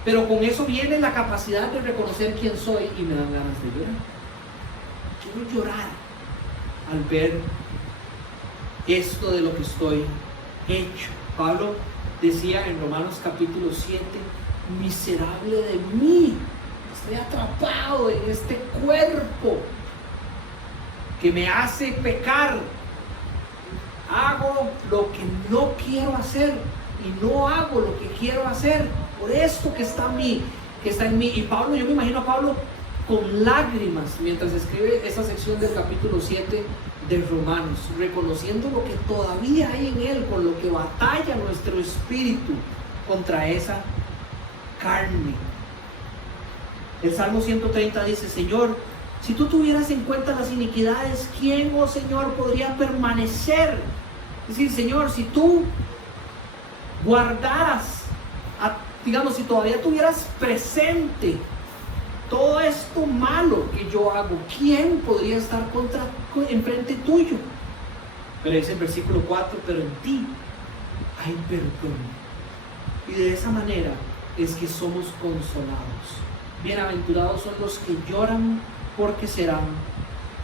Pero con eso viene la capacidad de reconocer quién soy y me dan ganas de llorar. Quiero llorar al ver esto de lo que estoy hecho. Pablo decía en Romanos capítulo 7, miserable de mí, estoy atrapado en este cuerpo que me hace pecar. Hago lo que no quiero hacer y no hago lo que quiero hacer por esto que está en mí. Y Pablo, yo me imagino a Pablo con lágrimas mientras escribe esa sección del capítulo 7 de Romanos, reconociendo lo que todavía hay en él, con lo que batalla nuestro espíritu contra esa carne. El Salmo 130 dice: Señor, si tú tuvieras en cuenta las iniquidades, ¿quién, oh Señor, podría permanecer? Es decir, Señor, si tú guardaras, digamos, si todavía tuvieras presente todo esto malo que yo hago, ¿quién podría estar enfrente tuyo? Pero dice el versículo 4, pero en ti hay perdón. Y de esa manera es que somos consolados. Bienaventurados son los que lloran, porque serán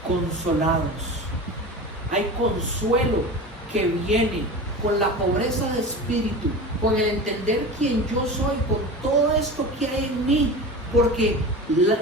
consolados. Hay consuelo que viene con la pobreza de espíritu, con el entender quién yo soy, con todo esto que hay en mí, porque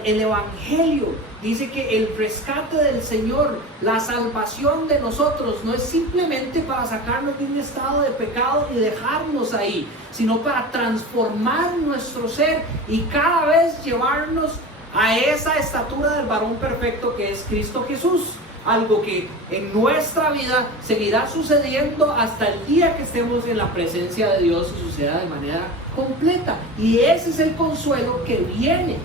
el Evangelio dice que el rescate del Señor, la salvación de nosotros, no es simplemente para sacarnos de un estado de pecado y dejarnos ahí, sino para transformar nuestro ser y cada vez llevarnos a esa estatura del varón perfecto que es Cristo Jesús. Algo que en nuestra vida seguirá sucediendo hasta el día que estemos en la presencia de Dios y suceda de manera completa. Y ese es el consuelo que viene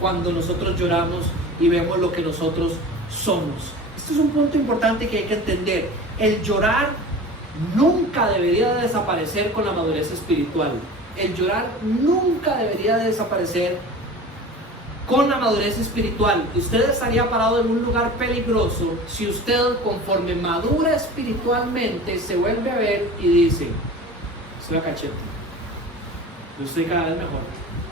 cuando nosotros lloramos y vemos lo que nosotros somos. Esto es un punto importante que hay que entender. El llorar nunca debería de desaparecer con la madurez espiritual. El llorar nunca debería de desaparecer con la madurez espiritual. Usted estaría parado en un lugar peligroso si usted, conforme madura espiritualmente, se vuelve a ver y dice: estoy a cachete, yo estoy cada vez mejor.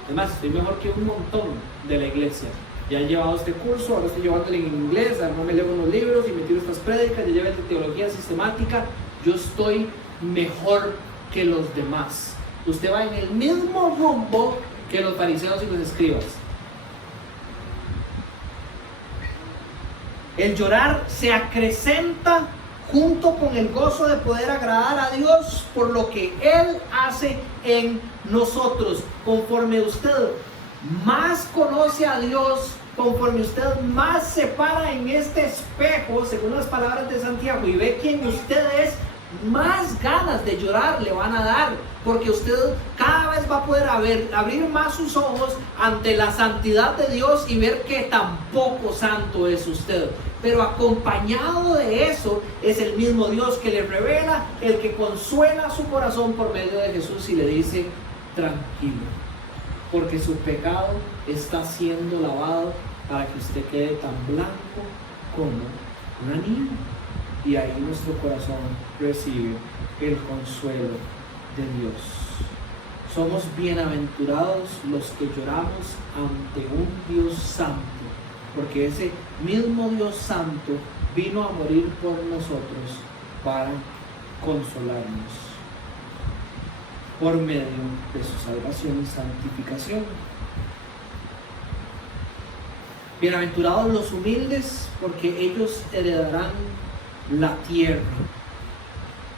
Además, estoy mejor que un montón de la iglesia. Ya he llevado este curso, ahora estoy llevándolo en inglés, ahora no me leo unos libros y me tiro estas prédicas, ya llevé de teología sistemática. Yo estoy mejor que los demás. Usted va en el mismo rumbo que los fariseos y los escribas. El llorar se acrecenta junto con el gozo de poder agradar a Dios por lo que Él hace en nosotros. Conforme usted más conoce a Dios, conforme usted más se para en este espejo, según las palabras de Santiago, y ve quién usted es, más ganas de llorar le van a dar, porque usted cada vez va a poder abrir más sus ojos ante la santidad de Dios y ver que tampoco santo es usted. Pero acompañado de eso es el mismo Dios que le revela, el que consuela su corazón por medio de Jesús y le dice: tranquilo, porque su pecado está siendo lavado para que usted quede tan blanco como una niña. Y ahí nuestro corazón recibe el consuelo de Dios. Somos bienaventurados los que lloramos ante un Dios santo, porque ese mismo Dios santo vino a morir por nosotros para consolarnos por medio de su salvación y santificación. Bienaventurados los humildes, porque ellos heredarán la tierra.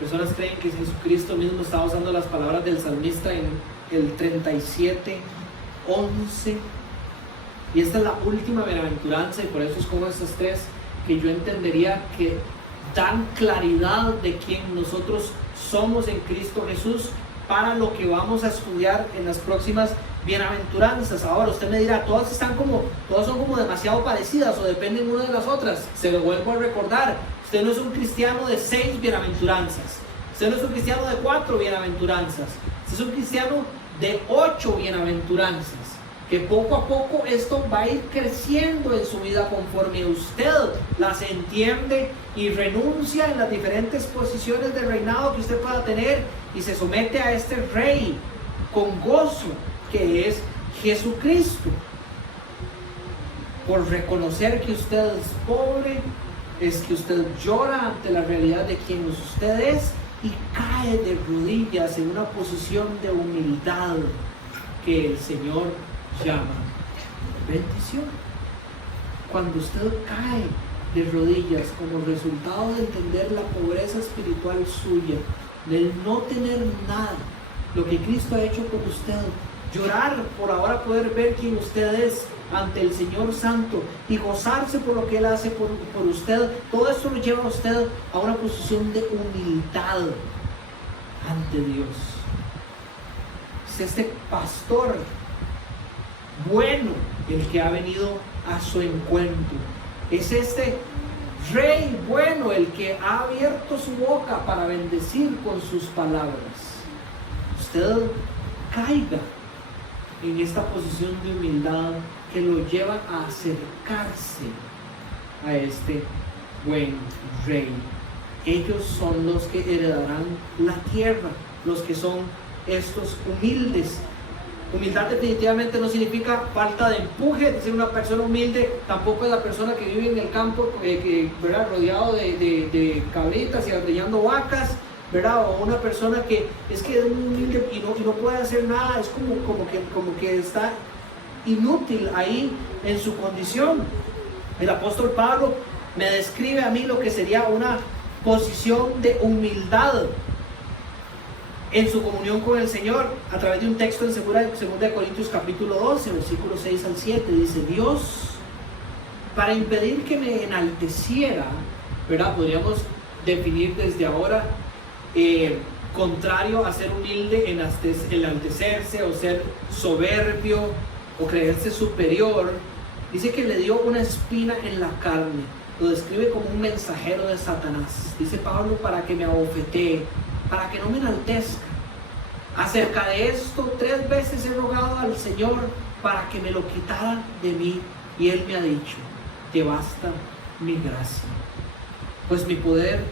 Personas creen que Jesucristo mismo estaba usando las palabras del salmista en el 37:11, Y esta es la última bienaventuranza, y por eso es como estas tres que yo entendería que dan claridad de quién nosotros somos en Cristo Jesús para lo que vamos a estudiar en las próximas bienaventuranzas. Ahora usted me dirá, todas son como demasiado parecidas o dependen una de las otras. Se lo vuelvo a recordar, usted no es un cristiano de 6 bienaventuranzas, usted no es un cristiano de 4 bienaventuranzas, usted es un cristiano de 8 bienaventuranzas, que poco a poco esto va a ir creciendo en su vida conforme usted las entiende y renuncia en las diferentes posiciones de reinado que usted pueda tener y se somete a este rey con gozo que es Jesucristo. Por reconocer que usted es pobre, es que usted llora ante la realidad de quien usted es y cae de rodillas en una posición de humildad que el Señor llama bendición. Cuando usted cae de rodillas como resultado de entender la pobreza espiritual suya, del no tener nada, lo que Cristo ha hecho por usted, llorar por ahora poder ver quién usted es ante el Señor Santo y gozarse por lo que Él hace por usted, todo esto lo lleva a usted a una posición de humildad ante Dios. Es este pastor bueno el que ha venido a su encuentro. Es este rey bueno el que ha abierto su boca para bendecir con sus palabras. Usted caiga en esta posición de humildad que lo lleva a acercarse a este buen rey. Ellos son los que heredarán la tierra, los que son estos humildes. Humildad definitivamente no significa falta de empuje. De ser una persona humilde tampoco es la persona que vive en el campo, ¿verdad? Rodeado de cabritas y ordeñando vacas, ¿verdad? O una persona que es muy humilde y no puede hacer nada, es como que está inútil ahí en su condición. El apóstol Pablo me describe a mí lo que sería una posición de humildad en su comunión con el Señor a través de un texto en 2 Corintios capítulo 12, versículos 6 al 7. Dice: Dios, para impedir que me enalteciera, ¿verdad? Podríamos definir desde ahora contrario a ser humilde, enaltecerse o ser soberbio o creerse superior. Dice que le dio una espina en la carne. Lo describe como un mensajero de Satanás. Dice Pablo, para que me abofetee, para que no me enaltezca. Acerca de esto 3 veces he rogado al Señor para que me lo quitara de mí, y Él me ha dicho: te basta mi gracia, pues mi poder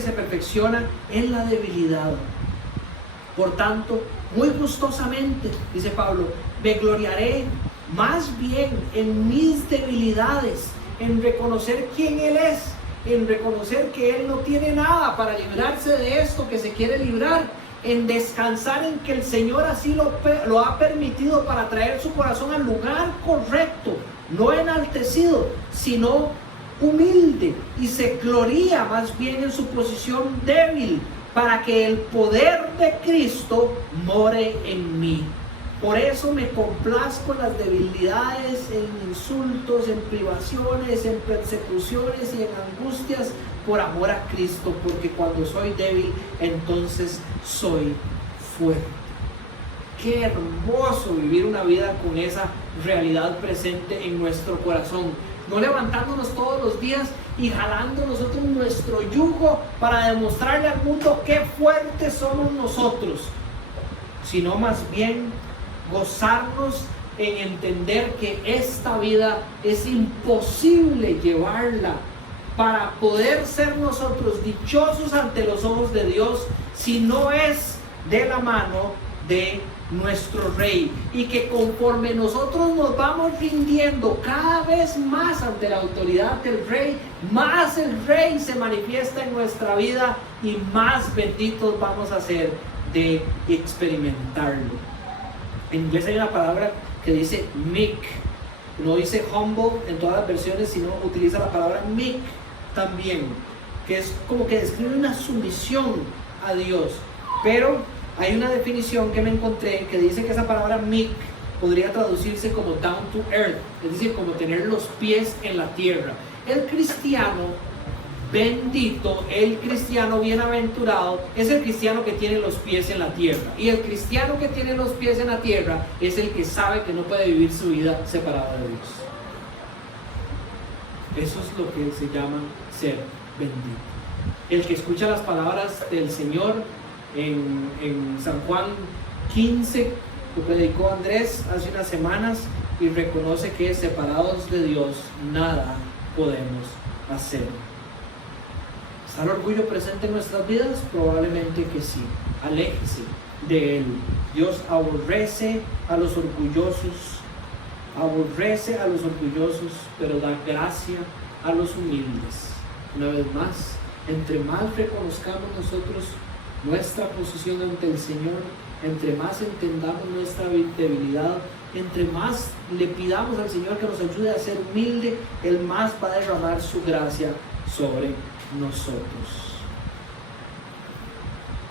se perfecciona en la debilidad. Por tanto, muy gustosamente, dice Pablo, me gloriaré más bien en mis debilidades, en reconocer quién Él es, en reconocer que Él no tiene nada para librarse de esto que se quiere librar, en descansar en que el Señor así lo ha permitido para traer su corazón al lugar correcto, no enaltecido, sino humilde, y se gloría más bien en su posición débil, para que el poder de Cristo more en mí. Por eso me complazco en las debilidades, en insultos, en privaciones, en persecuciones y en angustias por amor a Cristo, porque cuando soy débil, entonces soy fuerte. Qué hermoso vivir una vida con esa realidad presente en nuestro corazón. No levantándonos todos los días y jalando nosotros nuestro yugo para demostrarle al mundo qué fuertes somos nosotros, sino más bien gozarnos en entender que esta vida es imposible llevarla para poder ser nosotros dichosos ante los ojos de Dios si no es de la mano de nuestro Rey, y que conforme nosotros nos vamos rindiendo cada vez más ante la autoridad del Rey, más el Rey se manifiesta en nuestra vida y más benditos vamos a ser de experimentarlo. En inglés hay una palabra que dice meek, no dice humble en todas las versiones, sino utiliza la palabra meek también, que es como que describe una sumisión a Dios. Pero hay una definición que me encontré que dice que esa palabra meek podría traducirse como down to earth, es decir, como tener los pies en la tierra. El cristiano bendito, el cristiano bienaventurado, es el cristiano que tiene los pies en la tierra. Y el cristiano que tiene los pies en la tierra es el que sabe que no puede vivir su vida separada de Dios. Eso es lo que se llama ser bendito. El que escucha las palabras del Señor en San Juan 15, que predicó Andrés hace unas semanas, y reconoce que separados de Dios nada podemos hacer. ¿Está el orgullo presente en nuestras vidas? Probablemente que sí. Aléjese de él. Dios aborrece a los orgullosos, pero da gracia a los humildes. Una vez más, entre más reconozcamos nosotros nuestra posición ante el Señor, entre más entendamos nuestra debilidad, entre más le pidamos al Señor que nos ayude a ser humilde, Él más va a derramar su gracia sobre nosotros.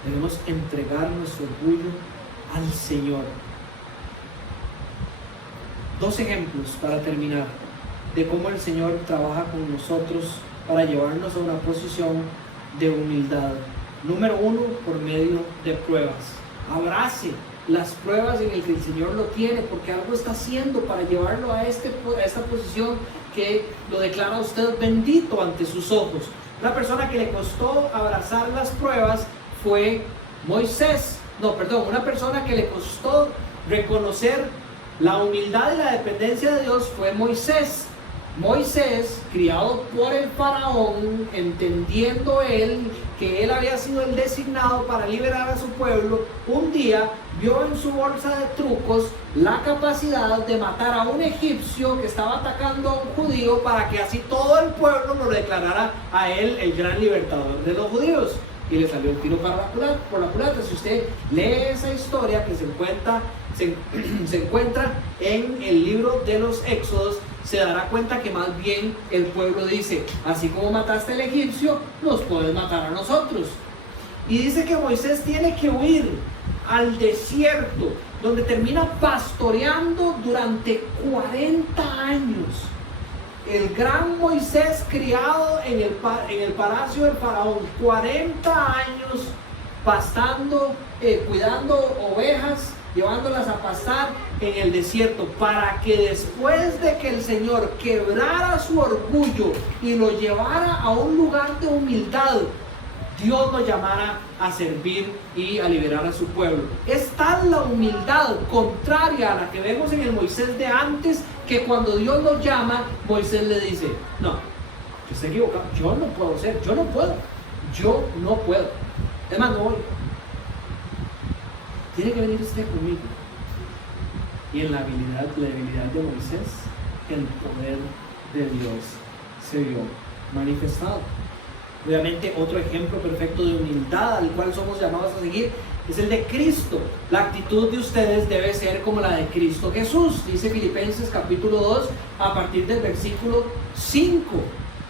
Debemos entregar nuestro orgullo al Señor. 2 ejemplos para terminar de cómo el Señor trabaja con nosotros para llevarnos a una posición de humildad. Número 1, por medio de pruebas. Abrace las pruebas en las que el Señor lo tiene, porque algo está haciendo para llevarlo a esta posición que lo declara a usted bendito ante sus ojos. Una persona que le costó abrazar las pruebas fue Moisés. Una persona que le costó reconocer la humildad y la dependencia de Dios fue Moisés. Moisés, criado por el faraón, entendiendo él que él había sido el designado para liberar a su pueblo, un día vio en su bolsa de trucos la capacidad de matar a un egipcio que estaba atacando a un judío, para que así todo el pueblo lo declarara a él el gran libertador de los judíos. Y le salió el tiro por la culata. Si usted lee esa historia que se encuentra en el libro de los Éxodos, se dará cuenta que más bien el pueblo dice: así como mataste al egipcio, nos puedes matar a nosotros. Y dice que Moisés tiene que huir al desierto, donde termina pastoreando durante 40 años. El gran Moisés, criado en el palacio del faraón, 40 años pastando, cuidando ovejas, llevándolas a pastar en el desierto, para que después de que el Señor quebrara su orgullo y lo llevara a un lugar de humildad, Dios lo llamara a servir y a liberar a su pueblo. Es tal la humildad contraria a la que vemos en el Moisés de antes, que cuando Dios lo llama, Moisés le dice: no, yo estoy equivocado, yo no puedo ser, yo no puedo. Es más, no voy. Tiene que venir usted conmigo. Y en la debilidad de Moisés, el poder de Dios se vio manifestado. Obviamente, otro ejemplo perfecto de humildad al cual somos llamados a seguir es el de Cristo. La actitud de ustedes debe ser como la de Cristo Jesús. Dice Filipenses capítulo 2 a partir del versículo 5,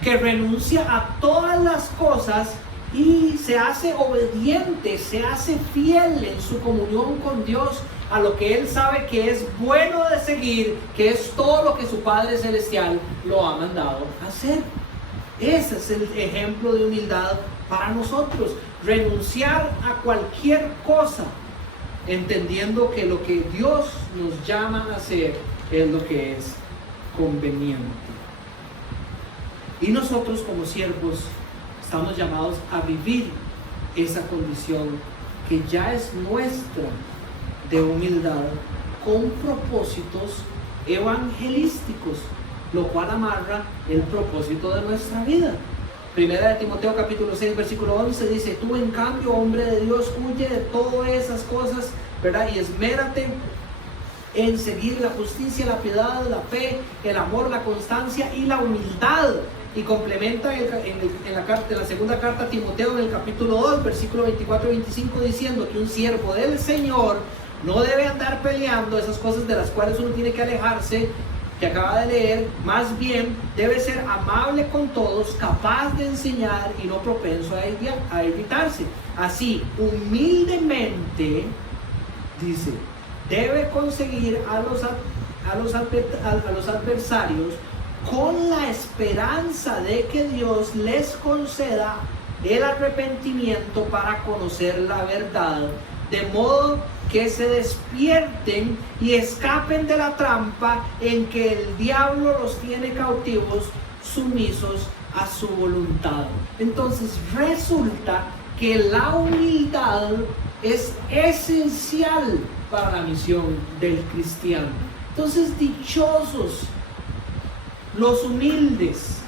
que renuncia a todas las cosas y se hace obediente, se hace fiel en su comunión con Dios, a lo que Él sabe que es bueno de seguir, que es todo lo que su Padre Celestial lo ha mandado hacer. Ese es el ejemplo de humildad para nosotros. Renunciar a cualquier cosa, entendiendo que lo que Dios nos llama a hacer es lo que es conveniente. Y nosotros, como siervos, estamos llamados a vivir esa condición que ya es nuestra de humildad, con propósitos evangelísticos, lo cual amarra el propósito de nuestra vida. Primera de Timoteo capítulo 6 versículo 11 dice: tú en cambio, hombre de Dios, huye de todas esas cosas, ¿verdad? Y esmérate en seguir la justicia, la piedad, la fe, el amor, la constancia y la humildad. Y complementa en la segunda carta a Timoteo, en el capítulo 2 versículo 24 y 25, diciendo que un siervo del Señor no debe andar peleando esas cosas de las cuales uno tiene que alejarse, que acaba de leer. Más bien debe ser amable con todos, capaz de enseñar y no propenso a irritarse. Así, humildemente, dice, debe conseguir a los adversarios con la esperanza de que Dios les conceda el arrepentimiento para conocer la verdad, de modo que se despierten y escapen de la trampa en que el diablo los tiene cautivos, sumisos a su voluntad. Entonces resulta que la humildad es esencial para la misión del cristiano. Entonces, dichosos los humildes,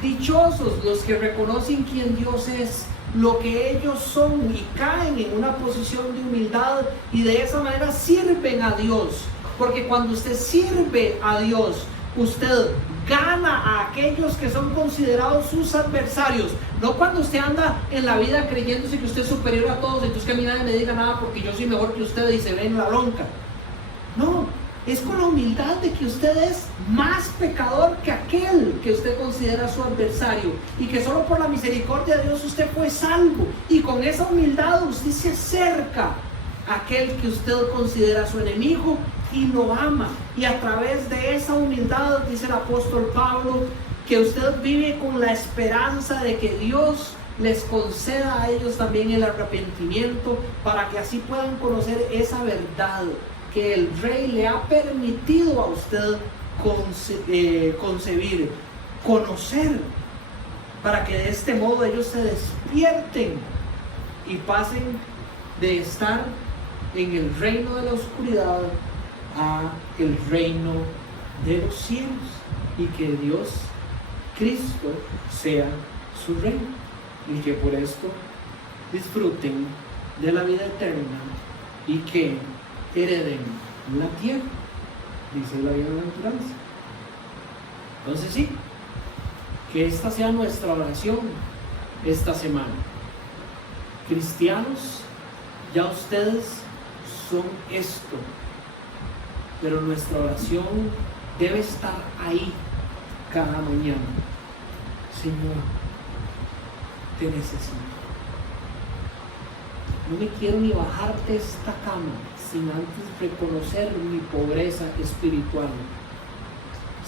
dichosos los que reconocen quién Dios es, lo que ellos son, y caen en una posición de humildad y de esa manera sirven a Dios. Porque cuando usted sirve a Dios, usted gana a aquellos que son considerados sus adversarios. No cuando usted anda en la vida creyéndose que usted es superior a todos, entonces que a mí nadie me diga nada porque yo soy mejor que usted y se ve en la bronca. No, es con la humildad de que usted es más pecador que aquel que usted considera su adversario, y que solo por la misericordia de Dios usted fue salvo, y con esa humildad usted se acerca a aquel que usted considera su enemigo y lo ama. Y a través de esa humildad, dice el apóstol Pablo, que usted vive con la esperanza de que Dios les conceda a ellos también el arrepentimiento, para que así puedan conocer esa verdad que el Rey le ha permitido a usted concebir, conocer, para que de este modo ellos se despierten y pasen de estar en el reino de la oscuridad a el reino de los cielos, y que Dios, Cristo, sea su reino, y que por esto disfruten de la vida eterna y que hereden la tierra, dice la bienaventuranza. Entonces sí, que esta sea nuestra oración esta semana. Cristianos, ya ustedes son esto, pero nuestra oración debe estar ahí cada mañana. Señor, te necesito. No me quiero ni bajar de esta cama sin antes reconocer mi pobreza espiritual.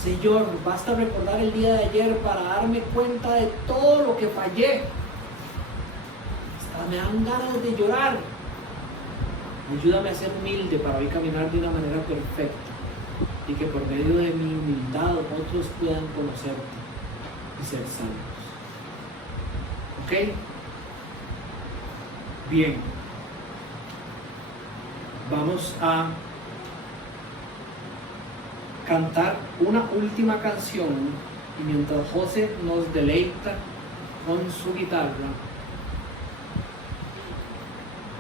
Señor, basta recordar el día de ayer para darme cuenta de todo lo que fallé. Hasta me dan ganas de llorar. Ayúdame a ser humilde para hoy caminar de una manera perfecta, y que por medio de mi humildad otros puedan conocerte y ser salvos. ¿Ok? Bien. Vamos a cantar una última canción, y mientras José nos deleita con su guitarra,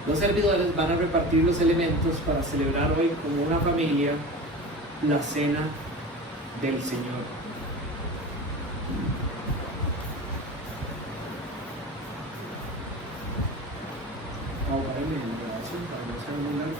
los servidores van a repartir los elementos para celebrar hoy como una familia la cena del Señor. Vamos para el medio de la oración para no ser muy largo.